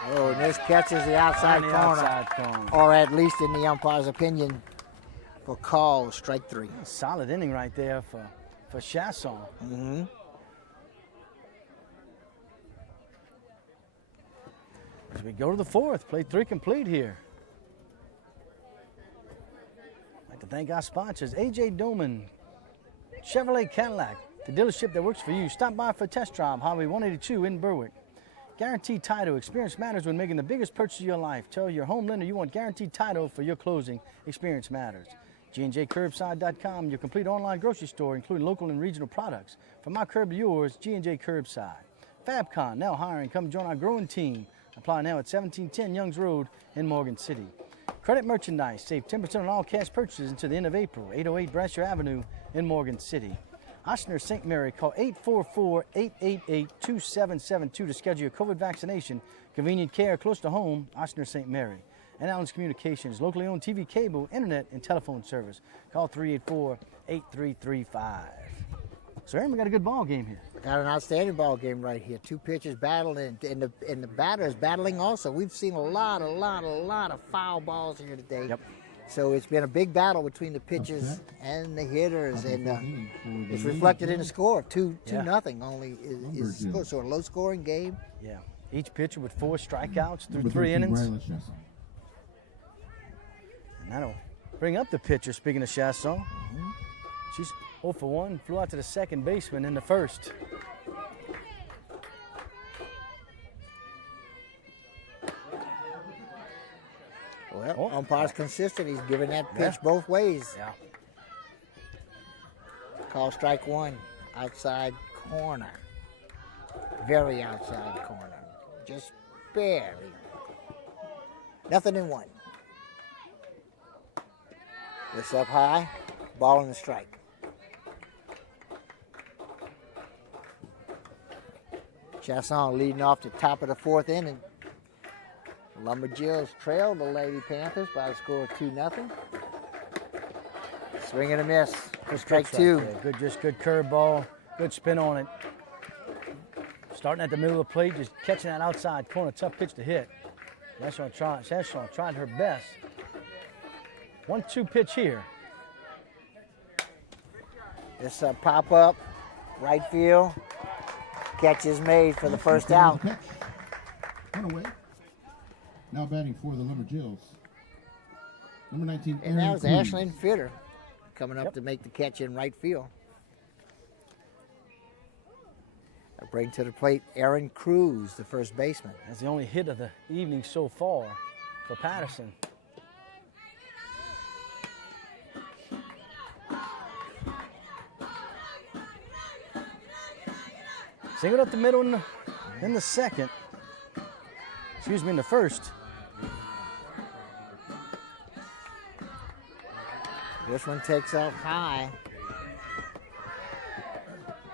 Oh, and this catches the outside On the corner. outside corner. Or at least in the umpire's opinion, for call, strike 3. Solid inning right there for Chasson. Mm-hmm. As we go to the 4th, play 3 complete here. I'd like to thank our sponsors, A.J. Doman, Chevrolet Cadillac, the dealership that works for you. Stop by for a test drive, Highway 182 in Berwick. Guaranteed Title. Experience matters when making the biggest purchase of your life. Tell your home lender you want guaranteed title for your closing. Experience matters. G&JCurbside.com, your complete online grocery store, including local and regional products. From my curb to yours, G&J Curbside. Fabcon, now hiring. Come join our growing team. Apply now at 1710 Youngs Road in Morgan City. Credit Merchandise. Save 10% on all cash purchases until the end of April. 808 Brasher Avenue in Morgan City. Ochsner St. Mary, call 844-888-2772 to schedule your COVID vaccination. Convenient care close to home, Ochsner St. Mary. And Allen's Communications, locally owned TV, cable, internet, and telephone service. Call 384-8335. So Aaron, we got a good ball game here. Got an outstanding ball game right here. 2 pitchers battling, and the batter is battling also. We've seen a lot of foul balls here today. Yep. So it's been a big battle between the pitchers and the hitters, and it's reflected in the score. 2-0 only is the score. So a low-scoring game. Yeah. Each pitcher with 4 strikeouts through 3 innings. And that'll bring up the pitcher, speaking of Chasson. She's 0 for 1, flew out to the second baseman in the first. Well, umpire's consistent. He's giving that pitch both ways. Yeah. Call strike 1, outside corner. Very outside corner. Just barely. Nothing in 1. This up high, ball in the strike. Chasson leading off the top of the 4th inning. Lumberjills trail the Lady Panthers by a score of 2-0. Swing and a miss for strike 2. Good curveball, good spin on it. Starting at the middle of the plate, just catching that outside corner, tough pitch to hit. Chasson tried her best. 1-2 pitch here. This pop up, right field. Catch is made for the first out. Run away. Now batting for the Lumberjills. Number 19, And that was Cruz. Ashlyn Fitter coming up to make the catch in right field. I bring to the plate Aaron Cruz, the first baseman. That's the only hit of the evening so far for Patterson. Singled up the middle in the second. Excuse me, in the first. This one takes off high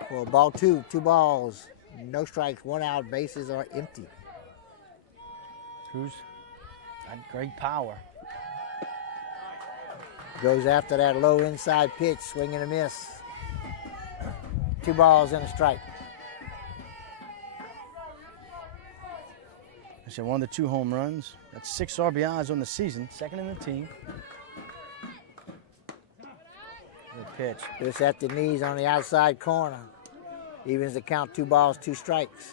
for ball 2. 2 balls, no strikes, 1 out, bases are empty. Cruz got great power. Goes after that low inside pitch, swing and a miss. 2 balls and a strike. She won the 2 home runs. That's 6 RBIs on the season, second in the team. Good pitch. This at the knees on the outside corner. Evens the count, 2 balls, 2 strikes.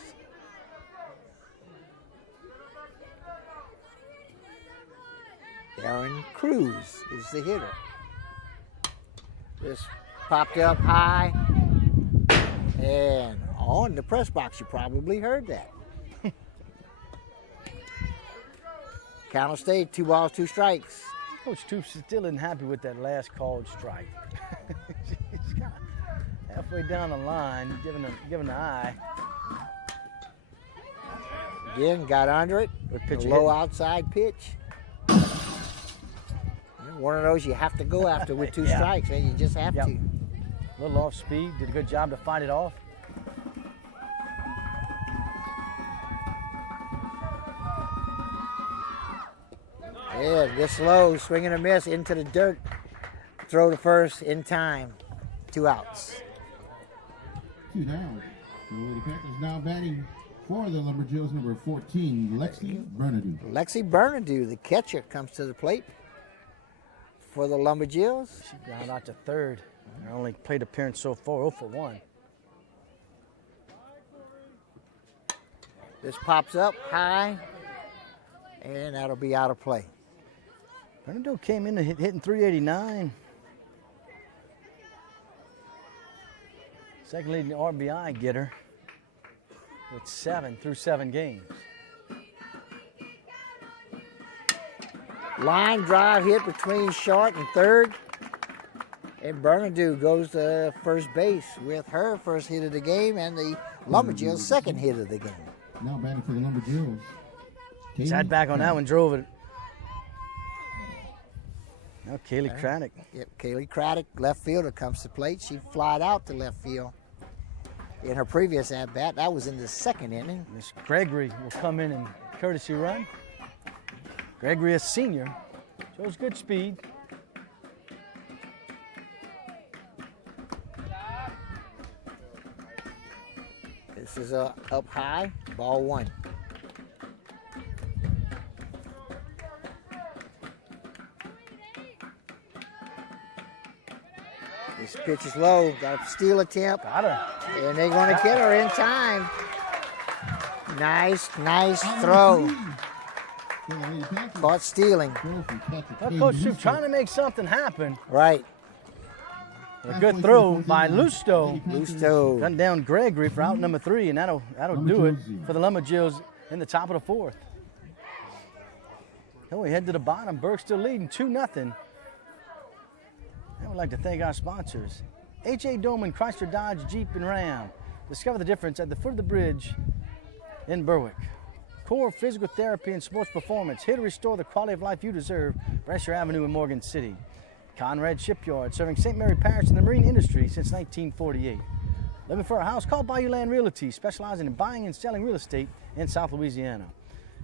Aaron Cruz is the hitter. This popped up high and on the press box. You probably heard that. Count will stay, 2 balls, 2 strikes. Coach Toops still isn't happy with that last called strike. He's got halfway down the line, giving the eye. Again, got under it. Good pitch A low outside pitch. One of those you have to go after with 2 Yeah. strikes, man. You just have Yep. to. A little off speed. Did a good job to fight it off. Yeah, this low, swing and a miss into the dirt. Throw to first in time. 2 outs. 2 down. The Lady Panthers now batting for the Lumberjills, number 14, Lexi Bernadou. Lexi Bernadou, the catcher, comes to the plate for the Lumberjills. She ground out to third. Her only plate appearance so far, 0 for 1. This pops up high, and that'll be out of play. Bernadou came in hitting 389. Second leading RBI getter with 7 through 7 games. Line drive hit between short and third. And Bernadou goes to first base with her first hit of the game and the Lumberjills' second hit of the game. Now batting for the Lumberjills. Sat back on that one, drove it. Now Kaylee Craddock. Yep, Kaylee Craddock, left fielder, comes to plate. She flied out to left field in her previous at-bat. That was in the second inning. Miss Gregory will come in and courtesy run. Gregory, a senior, shows good speed. This is up high, ball 1. This pitch is low, got a steal attempt. Got her. And they're going to get her in time. Nice throw. Caught stealing. Well, Coach Soup trying to make something happen. Right. A good throw by Lusto. Lusto. Gun down Gregory for out number 3, and that'll do it for the Lumberjills in the top of the 4th. Then we head to the bottom. Burke still leading 2-0. And we'd like to thank our sponsors. H.A. Doman, Chrysler Dodge, Jeep, and Ram. Discover the difference at the foot of the bridge in Berwick. Core Physical Therapy and Sports Performance, here to restore the quality of life you deserve. Brasher Avenue in Morgan City. Conrad Shipyard, serving St. Mary Parish and the marine industry since 1948. Looking for a house? Call Bayou Land Realty, specializing in buying and selling real estate in South Louisiana.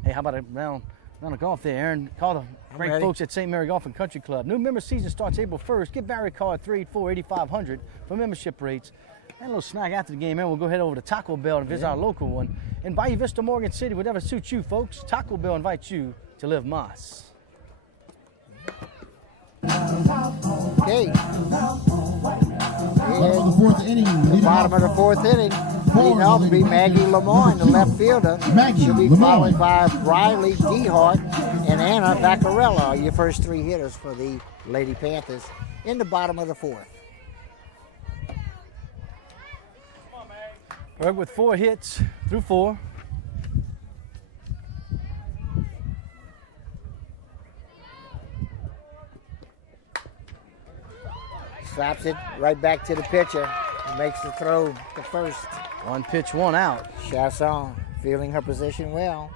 Hey, how about a round of golf there, Aaron? Call the great folks at St. Mary Golf and Country Club. New member season starts April 1st. Give Barry a call at 384-8500 for membership rates. And a little snack after the game, and we'll go head over to Taco Bell and visit our local one in Bayou Vista, Morgan City. Whatever suits you, folks. Taco Bell invites you to live Moss. Okay. Bottom of the 4th inning. Bottom of the 4th inning. Leading off will be Maggie Lemoyne, the left fielder. Maggie She'll be Lemoyne. followed by Riley Dehart and Anna Vaccarella, your first 3 hitters for the Lady Panthers in the bottom of the 4th. Berg with 4 hits through 4. Slaps it right back to the pitcher and makes the throw to first. 1 pitch, 1 out. Chasson feeling her position well.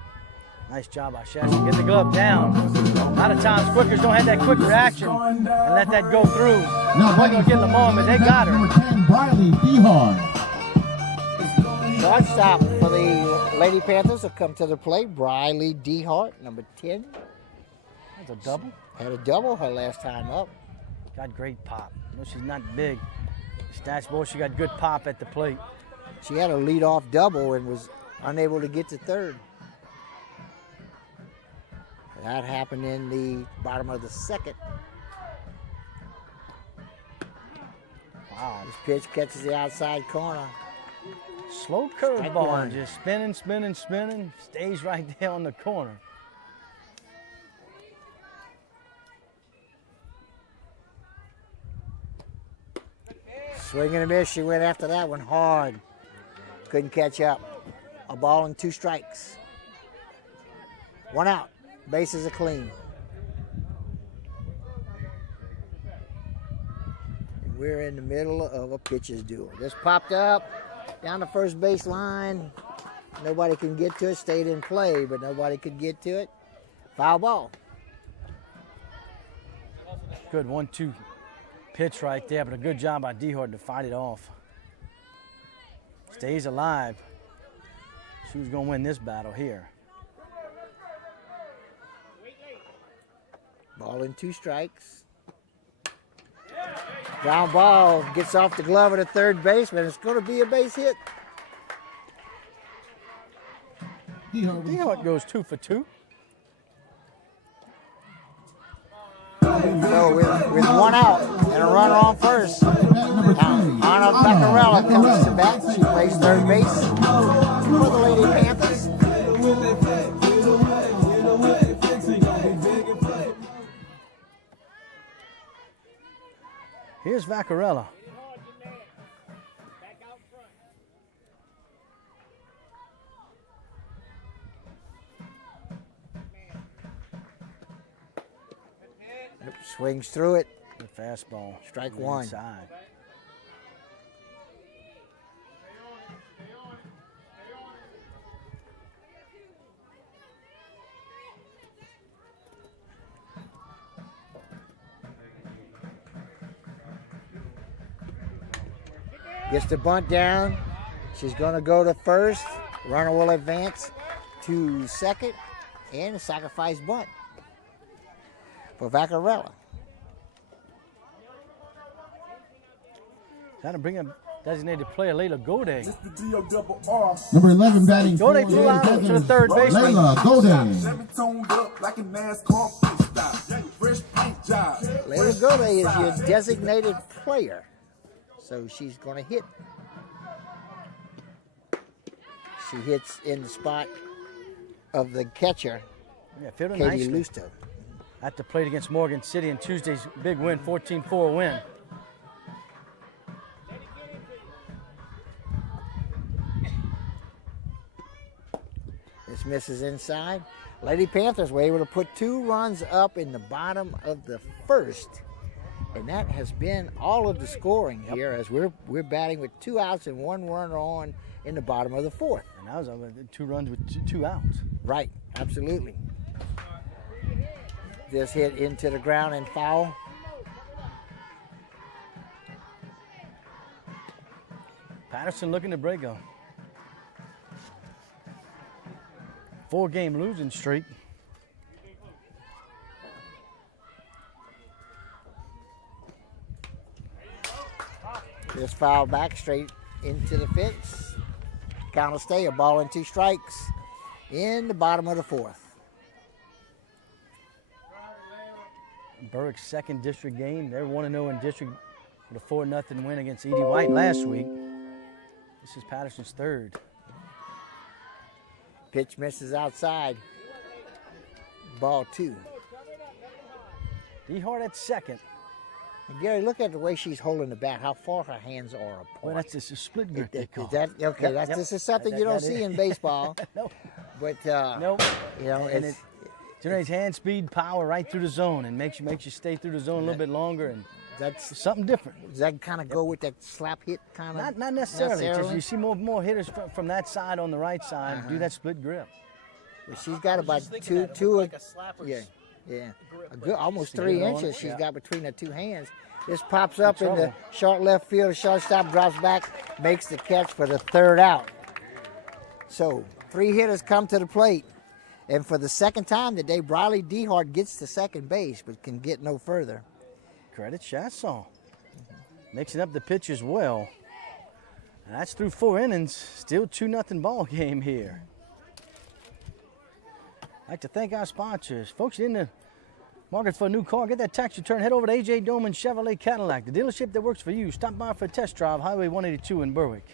Nice job by Shasha. Get the glove down. A lot of times quickers don't have that quick reaction and let that go through. Now They're going to get Lamar, but they got her. Number 10, Riley Dehart. Shortstop for the Lady Panthers will come to the plate. Riley Dehart, number 10. That's a double. Had a double her last time up. Got great pop. No, she's not big. Stats boy, she got good pop at the plate. She had a leadoff double and was unable to get to third. That happened in the bottom of the 2nd. Wow. This pitch catches the outside corner. Slow Strike curveball, one. just spinning. Stays right there on the corner. Swing and a miss. She went after that one hard. Couldn't catch up. A ball and 2 strikes. 1 out. Bases are clean. And we're in the middle of a pitcher's duel. This popped up down the first base line. Nobody can get to it. Stayed in play, but nobody could get to it. Foul ball. Good 1-2 Pitch right there, but a good job by Dehart to fight it off. Stays alive. Who's going to win this battle here? Ball in 2 strikes. Ground ball gets off the glove of the third baseman. It's going to be a base hit. Dehart goes 2 for 2. So with 1 out and a runner on first, Anna Vaccarella comes to bat. She plays third base for the Lady Panthers. Here's Vaccarella. Swings through it. Good fastball. Strike 1. Inside. Gets the bunt down. She's going to go to first. Runner will advance to second. And a sacrifice bunt for Vaccarella. Trying to bring a designated player, Layla Gode. Number 11 batting. Gode flew out to the third baseman. Layla Gode. Layla Gode is your designated player. So she's going to hit. She hits in the spot of the catcher, Yeah, fielded Katie nicely. Lusto. At the plate against Morgan City in Tuesday's big win, 14-4 win. This misses inside. Lady Panthers were able to put 2 runs up in the bottom of the first. And that has been all of the scoring here as we're batting with 2 outs and 1 runner on in the bottom of the 4th. And that was 2 runs with 2 outs. Right, absolutely. This hit into the ground and foul. Patterson looking to break a 4-game losing streak. This foul back straight into the fence. Count will stay, a ball and 2 strikes in the bottom of the 4th. Berwick's 2nd district game. They're 1-0 in district with a 4-0 win against Edie White last week. This is Patterson's 3rd. Pitch misses outside. Ball 2. Dehart at 2nd. And Gary, look at the way she's holding the bat, how far her hands are apart. Well, that's just a split grip they call. Is that, okay, Yep, this is something That- you don't that see is. in baseball. No, But, nope. you know, And it's, generates hand speed, power right through the zone, and makes you stay through the zone a little bit longer, and that's, something different. does that kind of go with that slap hit kind of? Not necessarily. Just you see more hitters from that side on the right side do that split grip. Well, she's got about Just thinking two, that it two, looked like a slapper's yeah, yeah, grip, a but good, almost she's 3 good on inches it, she's yeah. got between the 2 hands. This pops up in the trouble. short left field. Shortstop drops back, makes the catch for the 3rd out. So 3 hitters come to the plate, and for the 2nd time today, Briley Dehart gets to second base, but can get no further. Credit Chassaw. Mixing up the pitch as well. And that's through 4 innings. Still 2-0 ball game here. I'd like to thank our sponsors. Folks in the market for a new car, get that tax return. Head over to AJ Doman Chevrolet Cadillac, the dealership that works for you. Stop by for a test drive, Highway 182 in Berwick.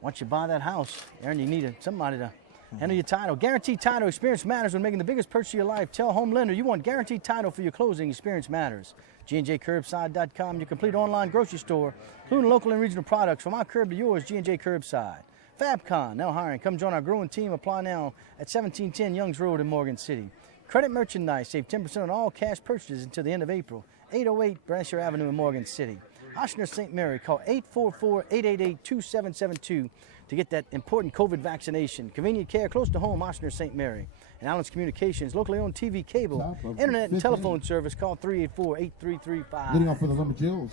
Once you buy that house, Aaron, you need somebody to handle your title. Guaranteed Title. Experience matters when making the biggest purchase of your life. Tell home lender you want guaranteed title for your closing. Experience matters. G&JCurbside.com, your complete online grocery store, including local and regional products from our curb to yours. G&J Curbside. FabCon, now hiring. Come join our growing team. Apply now at 1710 Youngs Road in Morgan City. Credit Merchandise. Save 10% on all cash purchases until the end of April. 808 Brasher Avenue in Morgan City. Ochsner St. Mary. Call 844-888-2772 to get that important COVID vaccination. Convenient care close to home, Ochsner St. Mary. And Allen's Communications, locally owned TV, cable, internet, and telephone service. Call 384-8335. Leading off for the Lumberjills,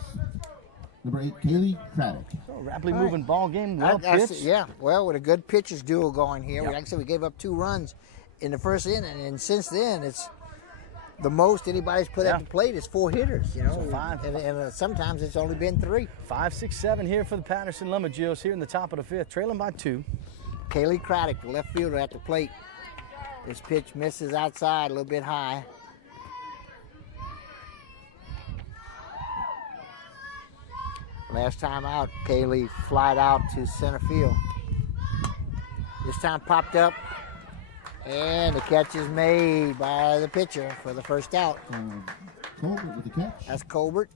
number 8, Kaylee Craddock. So, rapidly moving ball game, well pitched. Yeah, well, with a good pitchers duo going here. Yep. Like I said, we gave up 2 runs in the first inning, and since then, it's the most anybody's put at the plate is 4 hitters, you know. So 5. And sometimes it's only been 3. 5, 6, 7 here for the Patterson Lumberjills here in the top of the 5th, trailing by 2. Kaylee Craddock, the left fielder, at the plate. This pitch misses outside, a little bit high. Last time out, Kaylee flied out to center field. This time popped up, and the catch is made by the pitcher for the first out. Colbert with the catch. That's Colbert.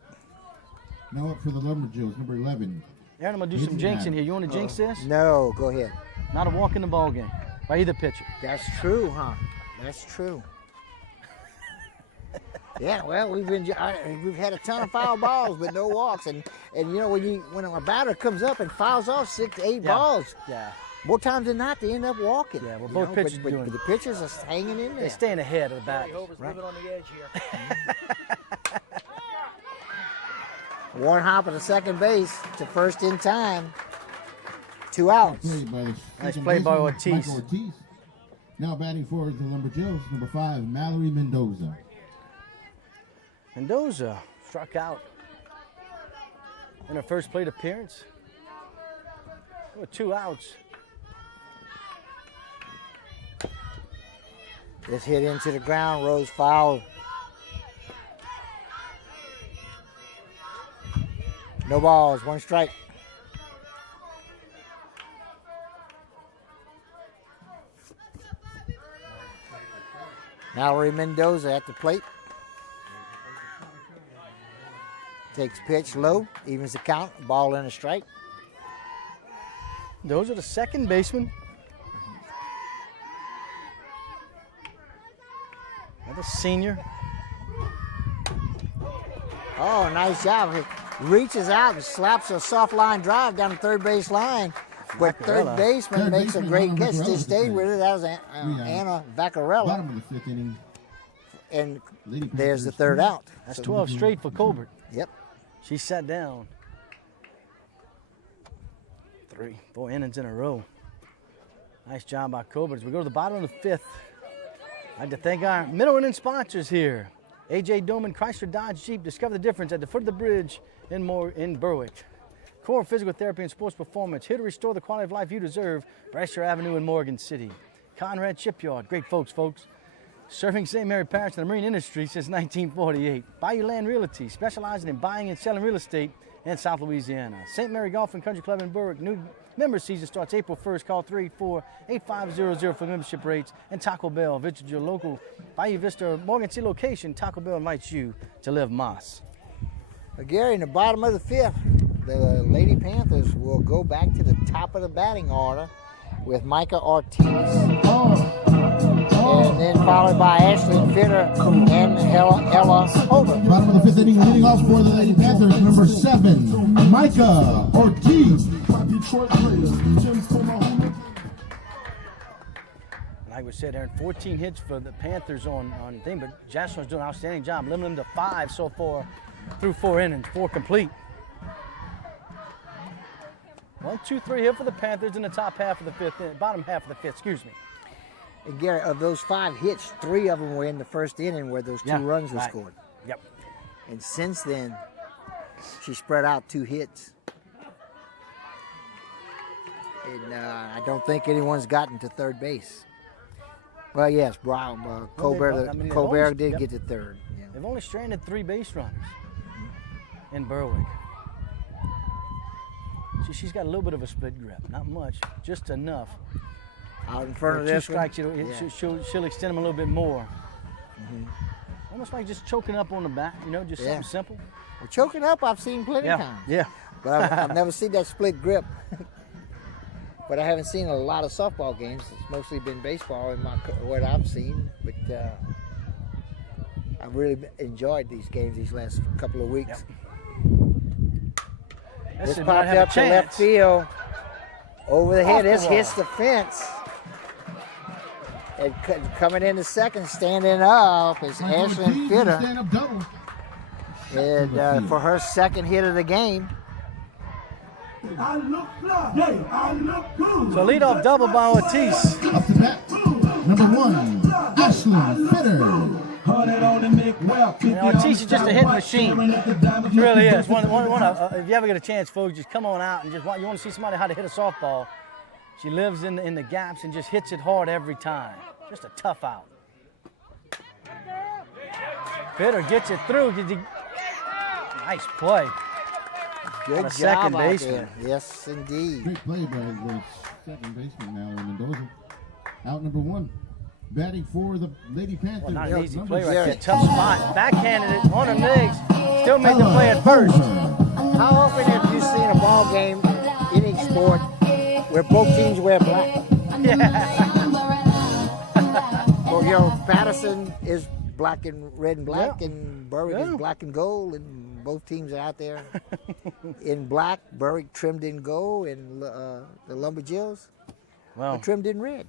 Now up for the Lumberjills, number 11. Aaron, I'm going to do some jinxing here. You want to jinx this? No, go ahead. Not a walk in the ball game by either pitcher. That's true, huh? That's true. Yeah, well, we've had a ton of foul balls, but no walks. And you know, when a batter comes up and fouls off 6 to 8 balls, more times than not they end up walking. Yeah, well, both pitchers but doing the pitchers are hanging in there. They're staying ahead of the batter. Hova's moving on the edge here. Warren Hopper to second base to first in time. 2 outs. Nice play by Ortiz. Michael Ortiz. Now batting for the Lumberjills, number 5, Mallory Mendoza. Mendoza struck out in her first plate appearance. With 2 outs. This hit into the ground, rose foul. No balls, 1 strike. Mallory Mendoza at the plate. Takes pitch low, evens the count, ball and a strike. Those are the second baseman. Another senior. Oh, nice job. He reaches out and slaps a soft line drive down the third base line. But third baseman makes a great catch. They stayed with it. That was Anna Vaccarella. Bottom of the 5th inning. And there's the third out. That's 12 straight for Colbert. Yep. She sat down. 4 innings in a row. Nice job by Colbert. As we go to the bottom of the 5th, I'd like to thank our middle inning sponsors here. A.J. Doman, Chrysler Dodge Jeep. Discover the difference at the foot of the bridge in Berwick. Core Physical Therapy and Sports Performance. Here to restore the quality of life you deserve. Brasher Avenue in Morgan City. Conrad Shipyard. Great folks. Serving St. Mary Parish and the marine industry since 1948. Bayou Land Realty, specializing in buying and selling real estate in South Louisiana. St. Mary Golf and Country Club in Berwick. New member season starts April 1st. Call 384-8500 for membership rates. And Taco Bell. Visit your local Bayou Vista Morgan City location. Taco Bell invites you to live Moss. Gary, in the bottom of the 5th, the Lady Panthers will go back to the top of the batting order with Micah Ortiz. And then followed by Ashley Fitter and Ella Hover. Bottom of the 5th inning, leading off for the Lady Panthers, number 7, Micah Ortiz. Like we said, Aaron, 14 hits for the Panthers on thing, but Jasmine's doing an outstanding job, limiting them to 5 so far through 4 innings, 4 complete. 1, 2, 3 here for the Panthers in the top half of the 5th, bottom half of the 5th, excuse me. And Gary, of those 5 hits, 3 of them were in the first inning where those 2 runs were scored. Yep. And since then, she spread out 2 hits. And I don't think anyone's gotten to third base. Well, yes, Colbert did get to third. Yeah. They've only stranded 3 base runners in Berwick. She's got a little bit of a split grip, not much, just enough. Out in front of 2 this strikes, one. she'll extend them a little bit more. Almost like just choking up on the bat, just something simple. Well, choking up, I've seen plenty of times. Yeah. But I've never seen that split grip. But I haven't seen a lot of softball games. It's mostly been baseball in what I've seen. But I've really enjoyed these games these last couple of weeks. Yep. This should popped have a up to left chance. field. Over the Off head. the This wall. hits the fence. And coming in the second, standing up is Ashlyn Fitter. Stand up double. And for her second hit of the game. I look fly. Yeah, I look good. So leadoff double by Ortiz. Up to bat, number 1, Ashlyn Fitter. And Ortiz is just a hitting machine. She really is. If you ever get a chance, folks, just come on out and you want to see somebody how to hit a softball. She lives in the gaps and just hits it hard every time. Just a tough out. Fitter gets it through. Nice play. Good On a job second out baseman. there. Yes, indeed. Great play by the second baseman, Mallory Mendoza. Out number 1. Batting for the Lady Panthers. Well, not an easy number play right there. 6. Tough spot. Backhanded it on her legs. Still made the play at first. How often have you seen a ball game, any sport, where both teams wear black? Well, you know, Patterson is black and red and black, Yeah. and Berwick Yeah. is black and gold, and both teams are out there in black. Berwick trimmed in gold, and the Lumberjills are Well, trimmed in red.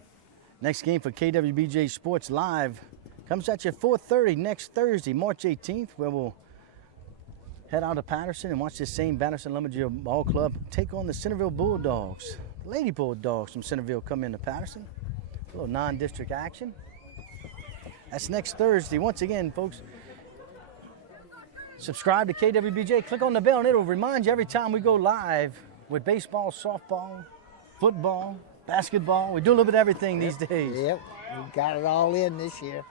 next game for KWBJ Sports Live comes at you at 4:30 next Thursday, March 18th, where we'll head out to Patterson and watch this same Patterson Lumberjill Ball Club take on the Centerville Bulldogs. The Lady Bulldogs from Centerville come into Patterson. A little non-district action. That's next Thursday. Once again, folks, subscribe to KWBJ. Click on the bell, and it'll remind you every time we go live with baseball, softball, football, basketball. We do a little bit of everything these days. Yep, we got it all in this year.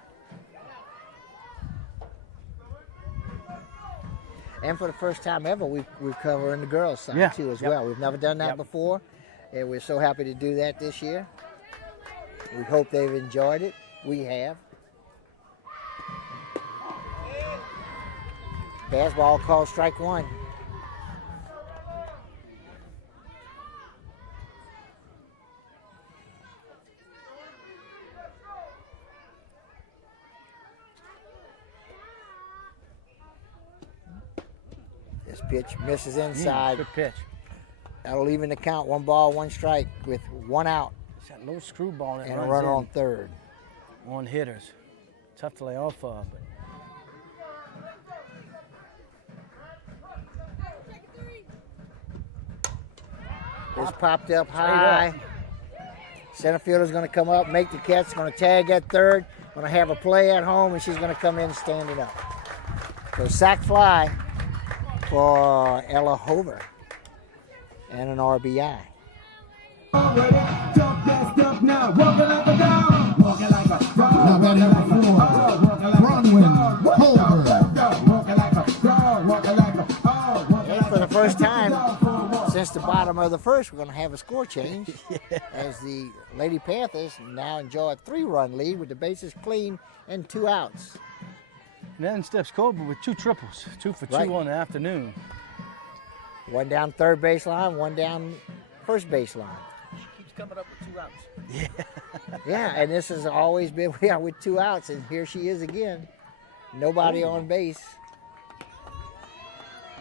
And for the first time ever, we're covering the girls' side Yeah, too as yep. well. We've never done that Yep. before, and we're so happy to do that this year. We hope they've enjoyed it. We have. Fastball called strike 1. This pitch misses inside. Good pitch. That'll even the count. 1 ball, 1 strike with 1 out It's that little screwball that and a runs runner in on third. on hitters. Tough to lay off of. But It's popped up Straight high. up. Center fielder's going to come up, make the catch, going to tag at third, going to have a play at home, and she's going to come in standing up. So sack fly for Ella Hover and an RBI. Now batting number 4, Bronwyn Culver. And for the first time since the bottom of the first, we're going to have a score change as the Lady Panthers now enjoy a 3-run lead with the bases clean and 2 outs. and then steps Cobra with 2 triples, 2 for 2 Right. on the afternoon. 1 down third baseline, 1 down first baseline. She keeps coming up with 2 outs. Yeah, and this has always been with 2 outs, and here she is again. Nobody on base.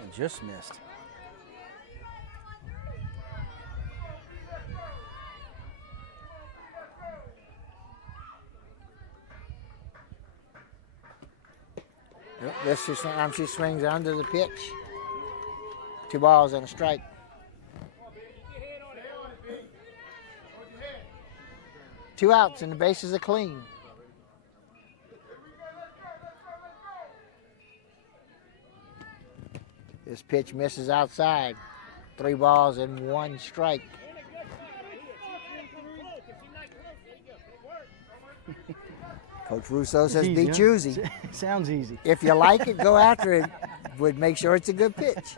And just missed. This time she swings under the pitch. 2 balls and a strike. Two outs and the bases are clean. This pitch misses outside. 3 balls and 1 strike. Coach Russo says be Easy, huh? choosy. Sounds easy. If you like it, go after it. But make sure it's a good pitch.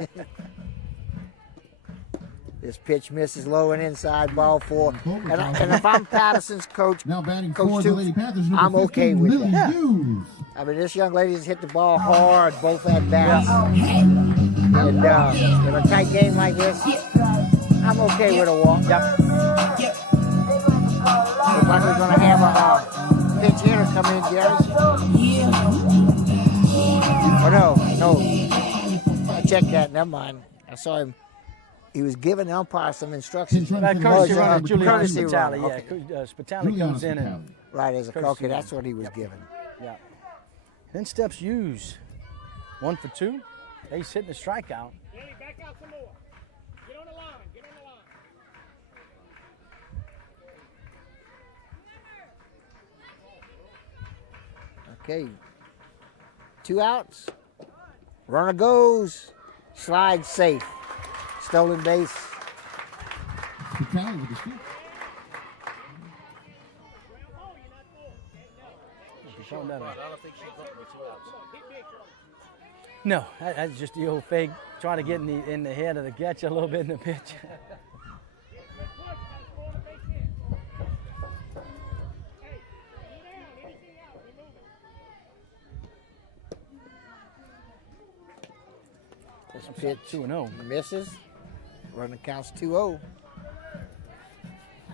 This pitch misses low and inside, ball 4. And if I'm Patterson's coach, Now batting Coach for the Toops, Lady Panthers, number I'm okay 15, with Lily that. Hughes. I mean, this young lady has hit the ball hard, both at bats. And in a tight game like this, I'm okay with a walk. Yep. Looks like we're going to have a pitch hitter come in, Gary. Oh, no. I checked that. Never mind. I saw him he was giving the umpire some instructions. Pinch runner for the Courtesy Red runner, Sox. Julian Courtesy Spitali. runner, Yeah, okay. Spitali Julian comes in and Spitali. Right, as a Courtesy courtesy, that's runner. what he was given. yeah. Then steps Hughes, 1 for 2. Ace hitting the strikeout. Danny, back out some more. Get on the line. Get on the line. Okay. 2 outs. Runner goes. Slide safe. Stolen base. Spitali with the steal. Showing that I up. don't think she bumped with 2 outs. No, that's just the old fake, trying to get in the head of the catcher a little bit in the pitch. This pitch 2-0. misses. Runner counts 2-0.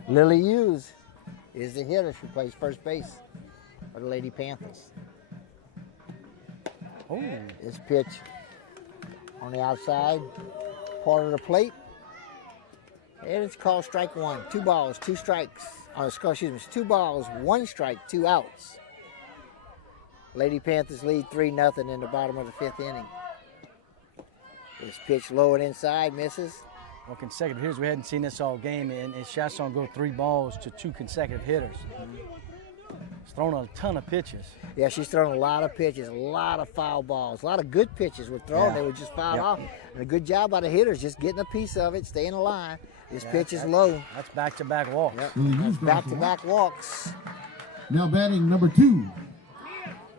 Lily Hughes is the hitter. She plays first base for the Lady Panthers. Oh, This pitch on the outside part of the plate. And it's called strike 1. 2 balls, 2 strikes. Excuse me, it's 2 balls, 1 strike, 2 outs. Lady Panthers lead 3-0 in the bottom of the 5th inning. This pitch low and inside, misses. well, consecutive hitters. We hadn't seen this all game, and Chasson go 3 balls to 2 consecutive hitters. He's thrown a ton of pitches. Yeah, she's thrown a lot of pitches, a lot of foul balls, a lot of good pitches were thrown. Yeah. They were just fouled Yep. off. And a good job by the hitters, just getting a piece of it, staying alive. This Yeah, pitch is that's- low. That's back-to-back walks. Yep. Lily Hughes grounds for one. Back-to-back walks. Now batting number 2,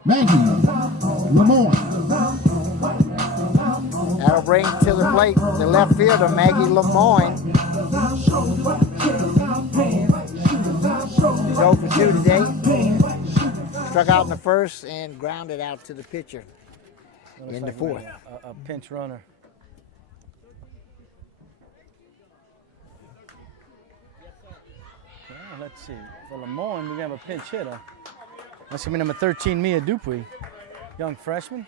Maggie Lemoyne. That'll bring to the plate the left fielder, Maggie Lemoyne. She's 0 for 2 today. Struck out in the first and grounded out to the pitcher Looks in the like we 4th. got a pinch runner. Well, let's see. For Lemoyne, we have a pinch hitter. That's going to be number 13, Mia Dupuy, young freshman.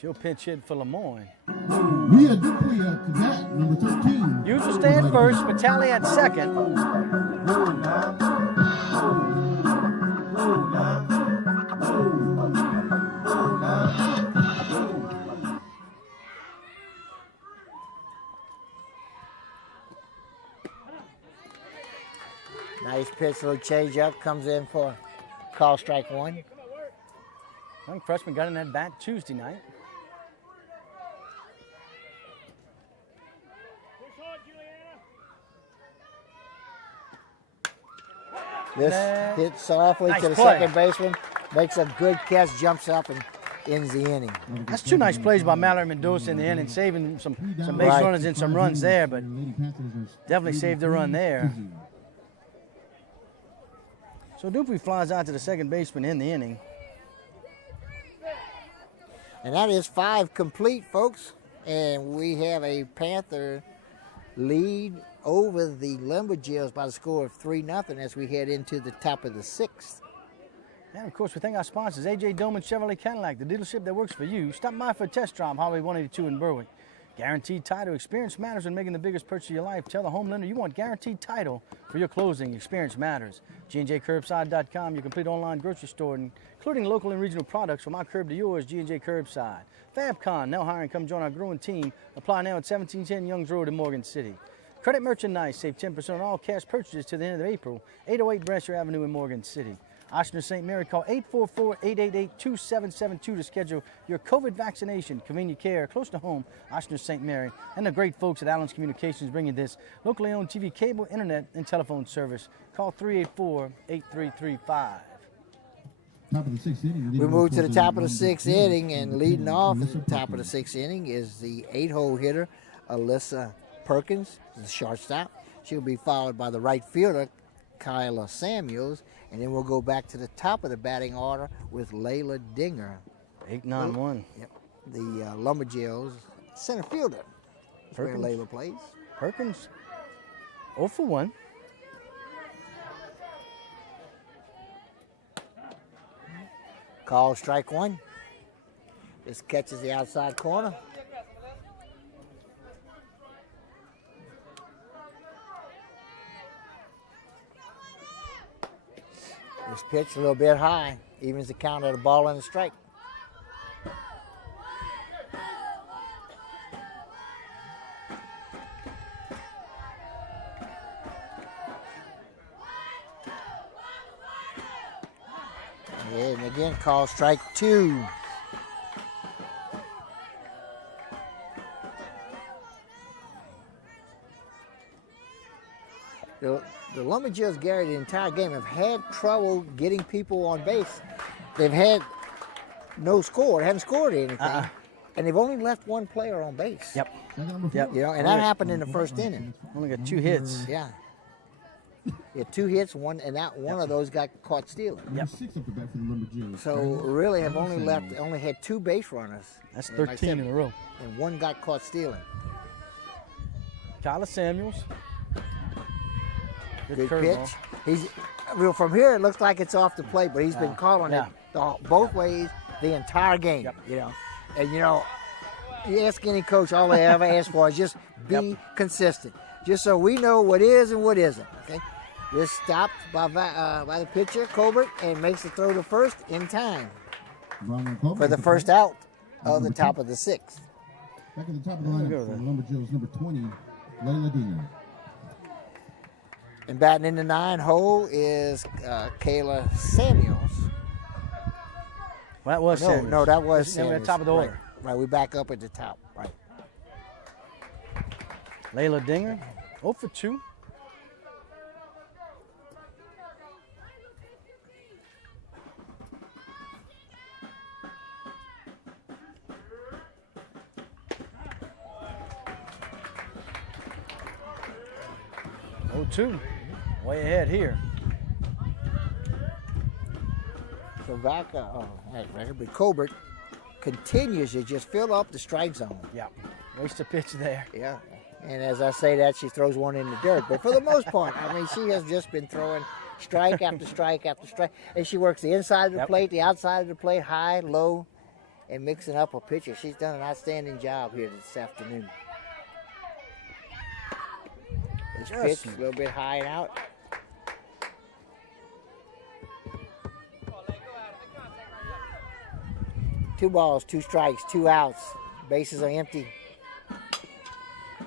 She'll pinch hit for Lemoyne. Mia Dupuy to bat, number 13. Hughes will stay at first, Vitale at second. Nice pitch, little change up, comes in for call strike 1. Young freshman got in that bat Tuesday night. Push hard, Juliana. This Nice. hit softly to the play. second baseman, makes a good catch, jumps up and ends the inning. That's 2 nice plays by Mallory Mendoza in the inning, saving some base Right. runners and some runs there, but definitely saved the run there. So Dupuy flies out to the second baseman in the inning. And that is 5 complete, folks. And we have a Panther lead over the Lumberjills by the score of 3-0 as we head into the top of the 6th. And of course, we thank our sponsors, AJ Doman Chevrolet Cadillac, the dealership that works for you. Stop by for a test drive, Highway 182 in Berwick. Guaranteed title. Experience matters when making the biggest purchase of your life. Tell the home lender you want guaranteed title for your closing. Experience matters. G&JCurbside.com, your complete online grocery store, including local and regional products from our curb to yours, G&J Curbside. FabCon, now hiring. Come join our growing team. Apply now at 1710 Youngs Road in Morgan City. Credit Merchandise, save 10% on all cash purchases to the end of April. 808 Brasher Avenue in Morgan City. Oshner St. Mary, call 844-888-2772 to schedule your COVID vaccination. Convenient care close to home, Oshner St. Mary. And the great folks at Allen's Communications bringing this locally owned TV, cable, internet, and telephone service. Call 384-8335. Top of the 6th inning. We move to the top of the 6th inning, and leading off at the top of the 6th inning is the 8-hole hitter, Alyssa Perkins, the shortstop. She'll be followed by the right fielder, Kyla Samuels, and then we'll go back to the top of the batting order with Layla Dinger. 8-9-1. Yep. The Lumberjills center fielder. That's where Perkins. Layla plays. Perkins, 0 for 1. Call strike 1. This catches the outside corner. This pitch a little bit high, evens the count at a ball and a strike. And again, call strike 2. The Lumberjills, Gary, the entire game have had trouble getting people on base. They've had no score, haven't scored anything, and they've only left one player on base. Yep. You know, and that happened in the first inning. Only got 2 hits. Yeah. Yeah, 2 hits, one, and that one of those got caught stealing. Yep. 6 up the bat for the Lumberjills. So really, have only had 2 base runners. That's And like I 13 said, in a row. and one got caught stealing. Kyler Samuels. Good curveball. pitch. He's from here. It looks like it's off the plate, but he's been calling it both ways the entire game. Yep. You know, and you know, you ask any coach, all they ever ask for is just be consistent, just so we know what is and what isn't. Okay, this stopped by the pitcher Colbert and makes the throw to first in time for the first out of the top of the 6th. Back at the top of the lineup for the Lumberjills, number 20, Layla Dinger. And batting in the 9 hole is Kayla Samuels. Well, that was Samuels. No, that was We're Samuels. at top of the order. Right, we back up at the top. Right. Layla Dinger, 0 for 2. Oh, 2. Way ahead here. So back, but Colbert continues to just fill up the strike zone. Yeah. Waste a pitch there. Yeah. And as I say that, she throws one in the dirt. But for the most part, I mean, she has just been throwing strike after strike after strike. And she works the inside of the plate, the outside of the plate, high, low, and mixing up her pitches. She's done an outstanding job here this afternoon. This pitch a little bit high and out. Two balls, 2 strikes, 2 outs. Bases are empty.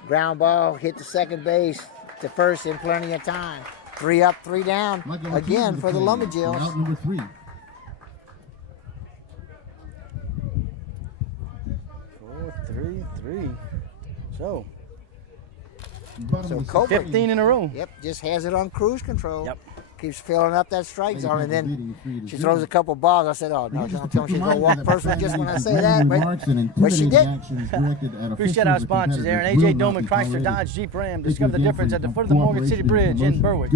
Ground ball, hit the second base, to first in plenty of time. 3 up, 3 down. Again for the Lumberjills. Out number 3. Four, three. So Colbert, 15 in a row. Yep, just has it on cruise control. Yep. Keeps filling up that strike zone, and then she throws a couple balls. I said, oh, no, don't tell me she's going to walk first one just when I say that, but she did. Appreciate our sponsors, Aaron. AJ Doman, Chrysler, Dodge, Jeep, Ram. Discover the difference at the foot of the Morgan City Bridge in Berwick.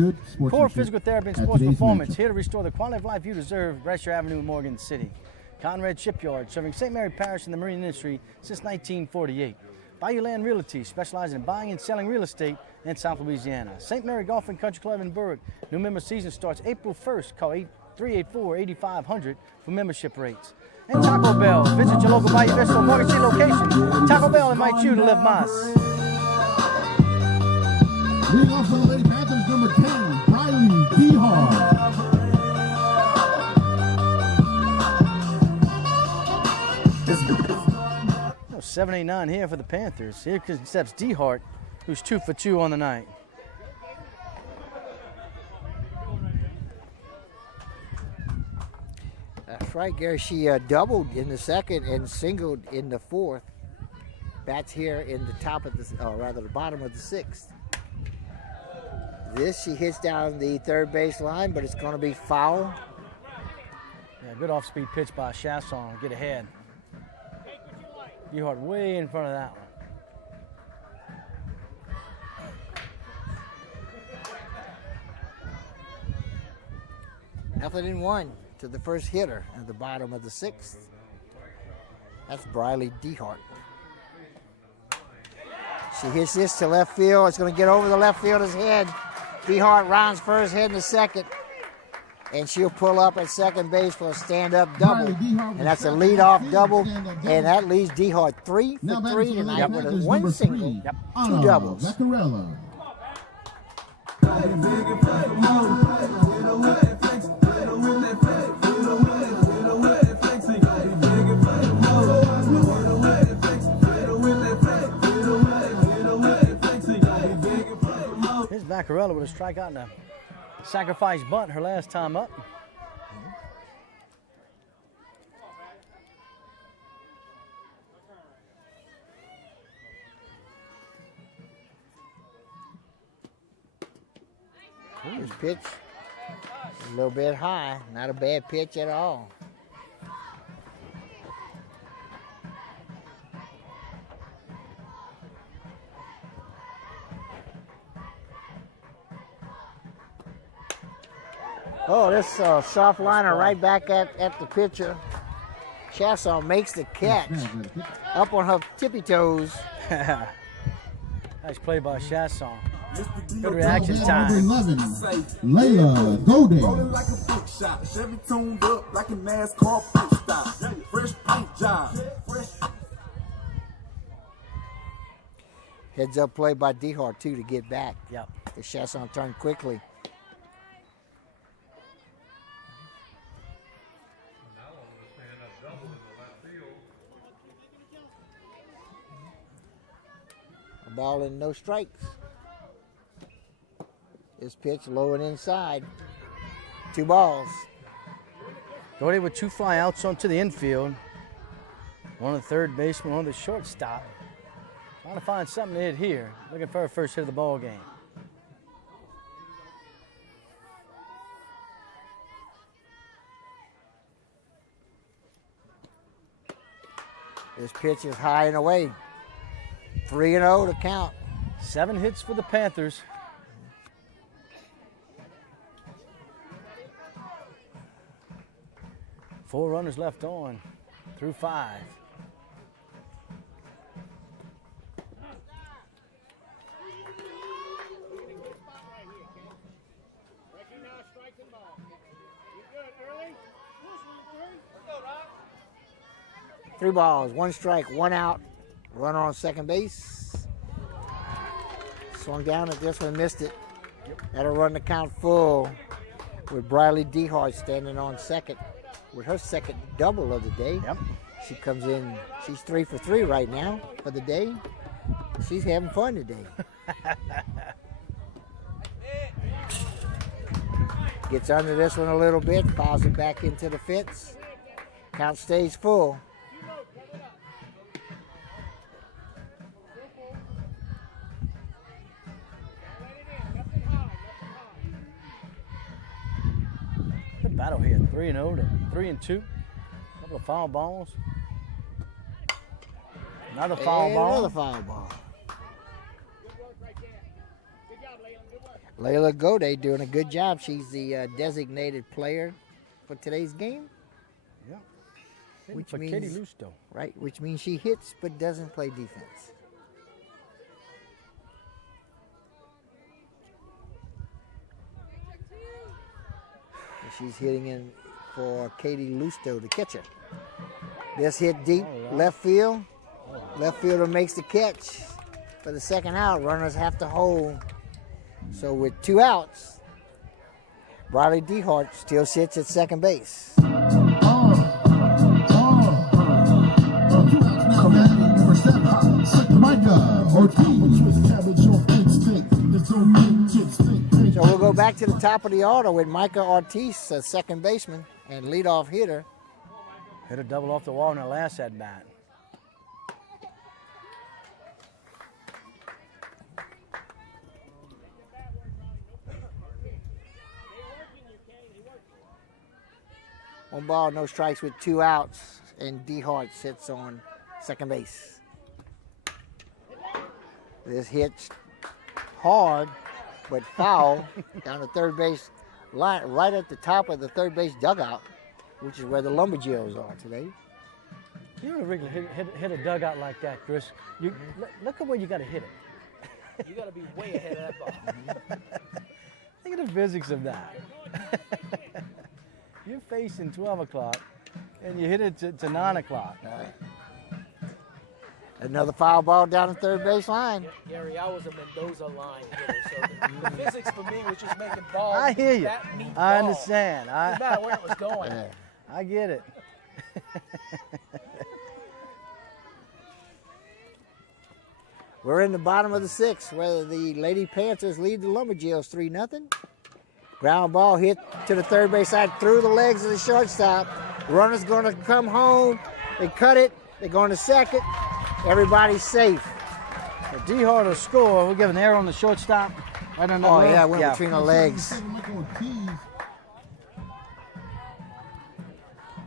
Core Physical Therapy and Sports Performance, here to restore the quality of life you deserve. Brasher Avenue in Morgan City. Conrad Shipyard, serving St. Mary Parish and the marine industry since 1948. Bayou Land Realty, specializing in buying and selling real estate in South Louisiana. St. Mary Golf and Country Club in Berwick. New member season starts April 1st. Call 384-8500 for membership rates. And Taco Bell. Visit your local Bayou Vista Morgan City location. Taco Bell invites you to live Mas. Leading off for the Lady Panthers, number 10, Riley Behar. 7-8-9 here for the Panthers. Here steps DeHart, who's 2 for 2 on the night. That's right, Gary. She doubled in the second and singled in the 4th. Bats here in the top of the, or rather the bottom of the 6th. This she hits down the third base line, but it's going to be foul. Yeah, good off-speed pitch by Chasson. Get ahead. DeHart way in front of that one. 0-1 to the first hitter at the bottom of the 6th. That's Briley DeHart. She hits this to left field. It's going to get over the left fielder's head. DeHart rounds first, heading to second. And she'll pull up at second base for a stand-up double. And that's a lead-off double. And that leaves DeHart 3 for 3 tonight with a 1 single, 2 doubles. Vaccarella with a strikeout and a sacrifice bunt her last time up. This pitch, a little bit high. Not a bad pitch at all. Oh, this soft liner right back at the pitcher. Chasson makes the catch up on her tippy toes. Nice play by Chasson. Mr. Good reaction time. 11, Layla Golden. Rolling like a big shot. Chevy tuned up like a NASCAR pit stop. Fresh paint job. Heads up play by Dehart too to get back. Yep. The Chasson turned quickly. A ball and no strikes. This pitch low and inside. 2 balls. Doherty with 2 fly outs onto the infield. One on the third baseman, one on the shortstop. Trying to find something to hit here. Looking for her first hit of the ball game. This pitch is high and away. 3-0 to count. 7 hits for the Panthers. Four runners left on through 5. Recognize strikes and balls. You good early? 3 balls, 1 strike, 1 out. Runner on second base. Swung down at this one, missed it. That'll run the count full with Briley Dehart standing on second with her second double of the day. Yep. She comes in, she's 3 for 3 right now for the day. She's having fun today. Gets under this one a little bit, fouls it back into the fence. Count stays full. Good battle here. 3-0 to 3-2. Couple of foul balls. Another foul And ball. another foul ball. Good work right there. Good job, Layla. Good work. Layla Gode doing a good job. She's the designated player for today's game. Yeah. Which for means- Katie Lusto. Right, which means she hits but doesn't play defense. And she's hitting in for Katie Lusto, the catcher. This hit deep, left field. Left fielder makes the catch for the second out. Runners have to hold. So with 2 outs, Briley Dehart still sits at second base. So we'll go back to the top of the order with Micah Ortiz, a second baseman and leadoff hitter. Hit a double off the wall in her last at bat. One ball, no strikes with 2 outs, and Dehart sits on second base. This hits hard, but foul down the third base line, right at the top of the third base dugout, which is where the Lumberjills are today. You don't really hit a dugout like that, Chris. Look at where you got to hit it. You got to be way ahead of that ball. Think of the physics of that. You're facing 12 o'clock, and you hit it to 9 o'clock. Another foul ball down the third base line. Gary, I was a Mendoza line hitter, so the physics for me was just making balls. I hear you. That meat I ball. understand. Didn't matter where it was going. I get it. We're in the bottom of the sixth, where the Lady Panthers lead the Lumberjills 3-0. Ground ball hit to the third base side through the legs of the shortstop. Runner's going to come home. They cut it. They're going to second. Everybody's safe. So D-Hart will score. We'll give an error on the shortstop. Right on the Oh, leg. yeah, went between the legs.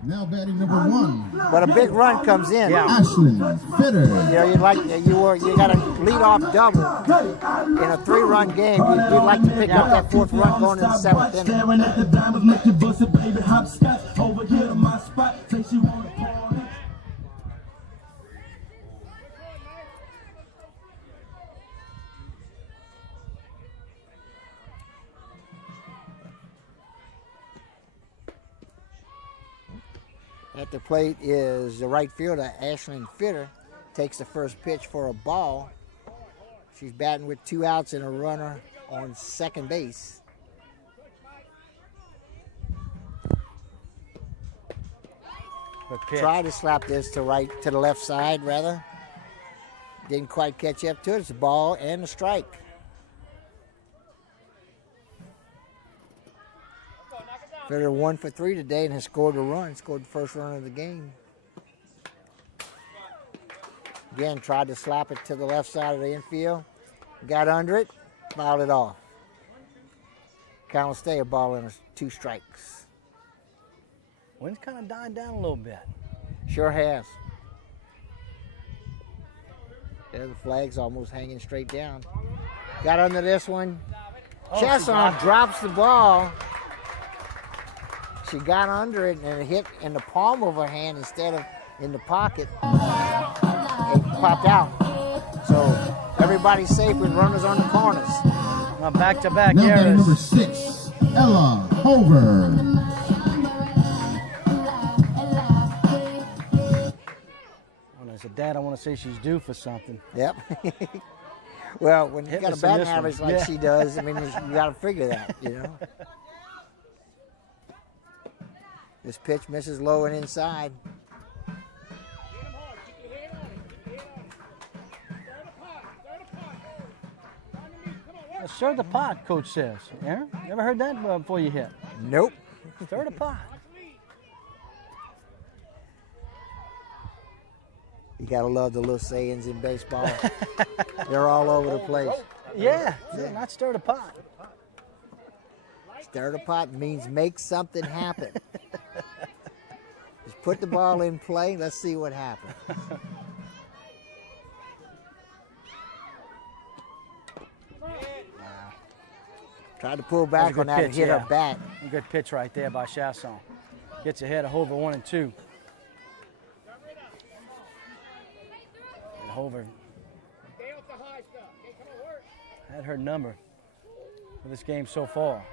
Now batting number 1. But a big run comes in. Yeah. Ashlyn Fitter. You know, you got a lead-off double in a 3-run game. You'd like to pick up that 4th run going in the 7th inning. Staring at the diamonds, make you bust it, baby. Hopscotch over here to my spot. Say she wanna party. At the plate is the right fielder, Ashlyn Fitter. Takes the first pitch for a ball. She's batting with 2 outs and a runner on second base. Good pitch. Tried to slap this to the left side, rather. Didn't quite catch up to it. It's a ball and a strike. Fitter 1 for 3 today and has scored a run. Scored the first run of the game. Again, tried to slap it to the left side of the infield. Got under it, fouled it off. Count will stay a ball and 2 strikes. Wind's kind of dying down a little bit. Sure has. Yeah, the flag's almost hanging straight down. Got under this one. Oh, Chesson drops the ball. She got under it and it hit in the palm of her hand instead of in the pocket. It popped out. So everybody's safe with runners on the corners. Now back-to-back Now batting errors. number 6, Ella Hover. When as a dad, I want to say she's due for something. Yep. Well, when you Hit got a us in batting this one. average like Yeah. she does, I mean, you got to figure that, you know. This pitch misses low and inside. Stir the pot, Coach says. Aaron, you ever heard that before you hit? Nope. Stir the pot. You got to love the little sayings in baseball. They're all over the place. Yeah, not stir the pot. Stir the pot means make something happen. Just put the ball in play. Let's see what happens. Tried to pull back good on that and pitch, hit yeah. her bat. A good pitch right there by Chasson. Gets ahead of Hover 1 and 2. And Hover Stay off the high stuff. Hey, come on, work. had her number for this game so far.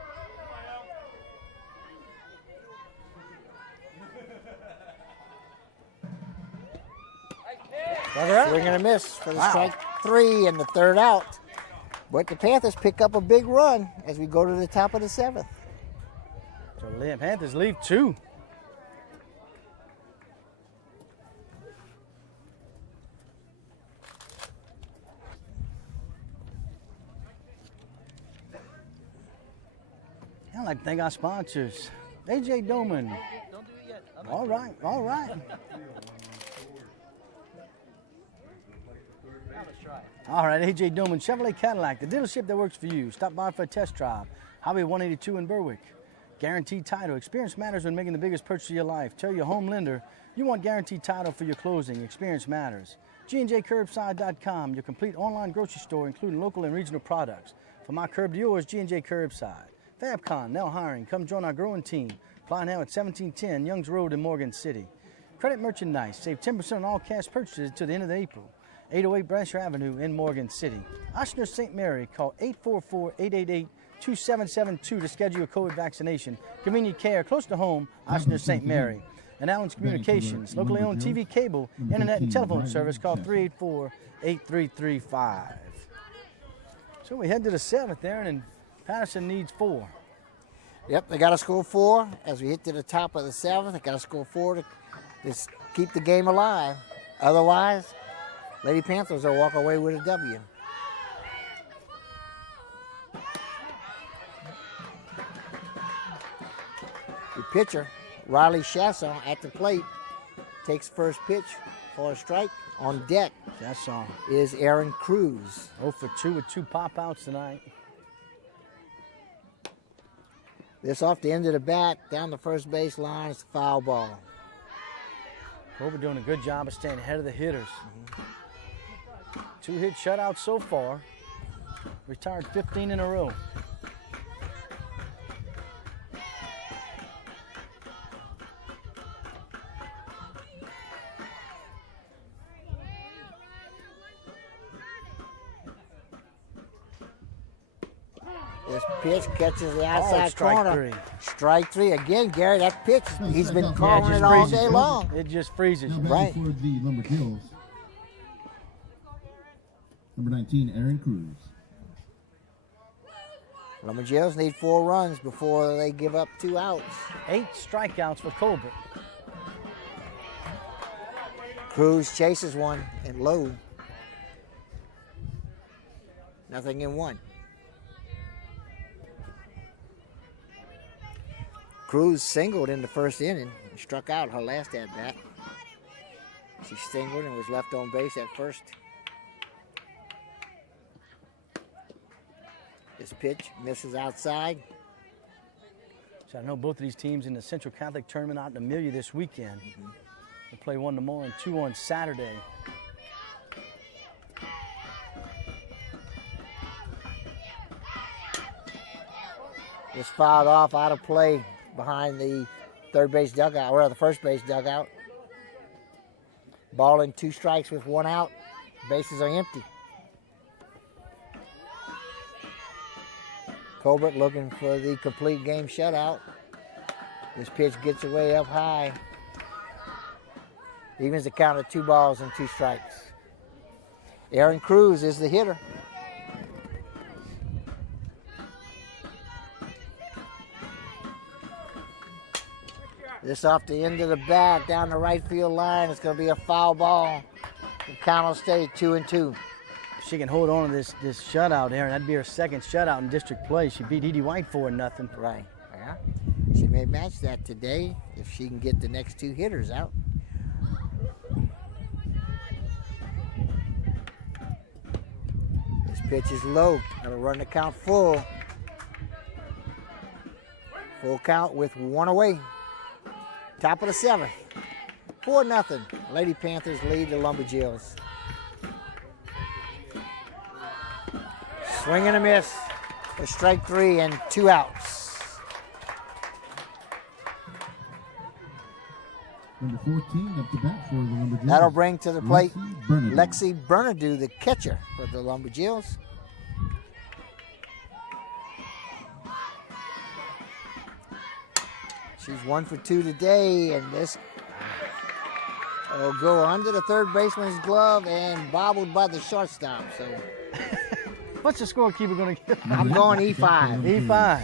Swing and a miss for the strike 3 and the 3rd out. But the Panthers pick up a big run as we go to the top of the 7th. So the Panthers leave 2. I'd like to thank our sponsors. AJ Doman. Don't do it yet. All right, all right. Let's try it. All right, AJ Doman, Chevrolet Cadillac, the dealership that works for you. Stop by for a test drive. Highway 182 in Berwick. Guaranteed title. Experience matters when making the biggest purchase of your life. Tell your home lender you want guaranteed title for your closing. Experience matters. G&JCurbside.com, your complete online grocery store, including local and regional products. From our curb to yours, G&J Curbside. Fabcon, now hiring. Come join our growing team. Apply now at 1710 Youngs Road in Morgan City. Credit merchandise. Save 10% on all cash purchases to the end of April. 808 Brasher Avenue in Morgan City. Ochsner St. Mary, call 844-888-2772 to schedule your COVID vaccination. Convenient care close to home, Ochsner St. Mary. And Allen's Communications, locally owned TV, cable, internet, and telephone service, call 384-8335. So we head to the 7th there, and Patterson needs 4. Yep, they got to score 4 as we hit to the top of the 7th. They got to score 4 to just keep the game alive. Otherwise, Lady Panthers will walk away with a W. The pitcher, Riley Chasson, at the plate, takes first pitch for a strike. On deck Chasson is Aaron Cruz. 0 for 2 with 2 pop-outs tonight. This off the end of the bat, down the first base line, it's a foul ball. Colbert doing a good job of staying ahead of the hitters. 2 hit shutouts so far. Retired 15 in a row. This pitch catches the outside strike corner. 3. Strike 3 again, Gary. That pitch, he's been Yeah, calling just it all freezes day you. long. It just freezes Now you. batting Right. for the Lumberjills, number 19, Aaron Cruz. Lumberjills need 4 runs before they give up 2 outs. 8 strikeouts for Colbert. Cruz chases one and low. Nothing in 1. Cruz singled in the first inning and struck out her last at bat. She singled and was left on base at first. This pitch misses outside. So I know both of these teams in the Central Catholic Tournament out in Amelia this weekend. We'll play 1 tomorrow and 2 on Saturday. Just fouled off out of play behind the third base dugout, or the first base dugout. Ball in 2 strikes with 1 out. Bases are empty. Colbert looking for the complete game shutout. This pitch gets away up high. Evens the count of 2 balls and 2 strikes. Aaron Cruz is the hitter. This off the end of the bat, down the right field line. It's going to be a foul ball. The count will stay 2-2. If she can hold on to this shutout, Aaron, that'd be her second shutout in district play. She beat Edie White 4-0. Right. Yeah. She may match that today if she can get the next 2 hitters out. This pitch is low. That'll run the count full. Full count with 1 away. Top of the 7th. 4-0. Lady Panthers lead the Lumberjills. Swing and a miss. A strike 3 and 2 outs. Number 14 up to bat for the Lumberjills. That'll bring to the plate Bernadou. Lexi Bernadou, the catcher for the Lumberjills. She's 1 for 2 today, and this will go under the third baseman's glove and bobbled by the shortstop. So What's the scorekeeper going to give? I'm going E5 E5.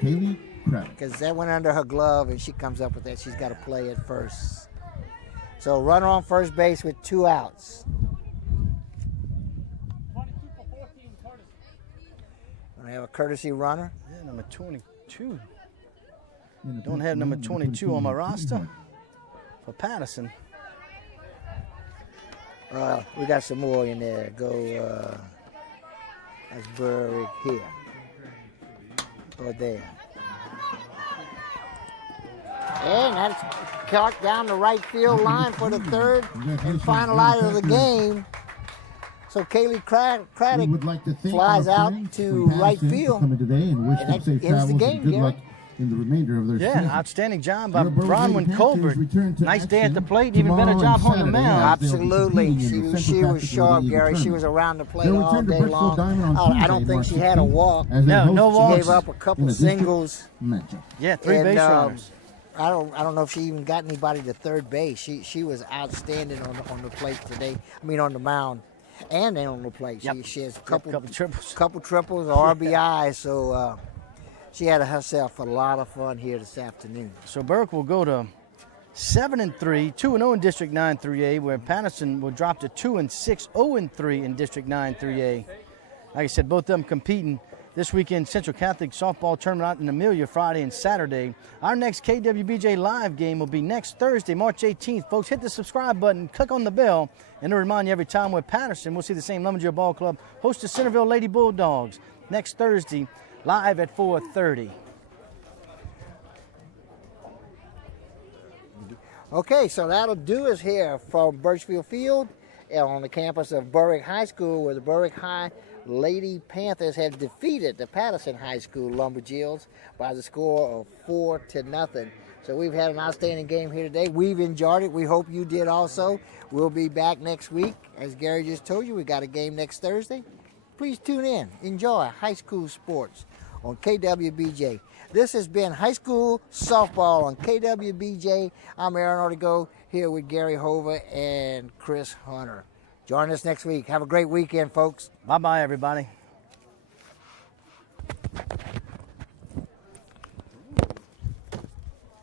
Haley Craddock. because that went under her glove, and she comes up with that. She's got to play at first. So runner on first base with 2 outs. 22 for 14 Curtis. We have a courtesy runner. Yeah, number 22. And Don't have number 22 on my roster for Patterson. We got some more in there. Go, that's Berwick here. Or there. And that's caught down the right field line for the third and final out of the game. So Kaylee We Craddock would like to thank flies our out friends to from right Patterson for field. coming today and wish And them that safe ends the travels game, and good Gary. luck in the remainder of their Yeah, season. outstanding job by Your Berwick Bronwyn Lady Colbert. Panthers return to Nice day at the action plate, even better tomorrow job and on the Saturday mound. as they'll be Absolutely. competing in the She Central was Catholic sharp, League Gary. She tournament. was around the plate They'll all return to day Bristol long. Diamond on I Tuesday, don't think March she had a 16th, walk. as they No, host no the walks. Gave up a couple in a district singles. matchup. Yeah, 3 And, base runners. I don't know if she even got anybody to third base. She was outstanding on the plate today. I mean on the mound, and then on the plate. Yep. She has a Couple triples. couple triples, RBI. So she had herself a lot of fun here this afternoon. So Burke will go to 7-3, 2-0 in District 9 3A, where Patterson will drop to 2-6, 0-3 in District 9 3A. Like I said, both of them competing this weekend. Central Catholic softball tournament out in Amelia Friday and Saturday. Our next KWBJ live game will be next Thursday, March 18th. Folks, hit the subscribe button, click on the bell, and to remind you every time we're Patterson, we'll see the same Lumberjill Ball Club host the Centerville Lady Bulldogs next Thursday, live at 4:30. Okay, so that'll do us here from Birchfield Field on the campus of Berwick High School, where the Berwick High Lady Panthers have defeated the Patterson High School Lumberjills by the score of 4-0. So we've had an outstanding game here today. We've enjoyed it. We hope you did also. We'll be back next week. As Gary just told you, we got a game next Thursday. Please tune in. Enjoy high school sports on KWBJ. This has been high school softball on KWBJ. I'm Aaron Ortego here with Gary Hoover and Chris Hunter. Join us next week. Have a great weekend, folks. Bye-bye, everybody.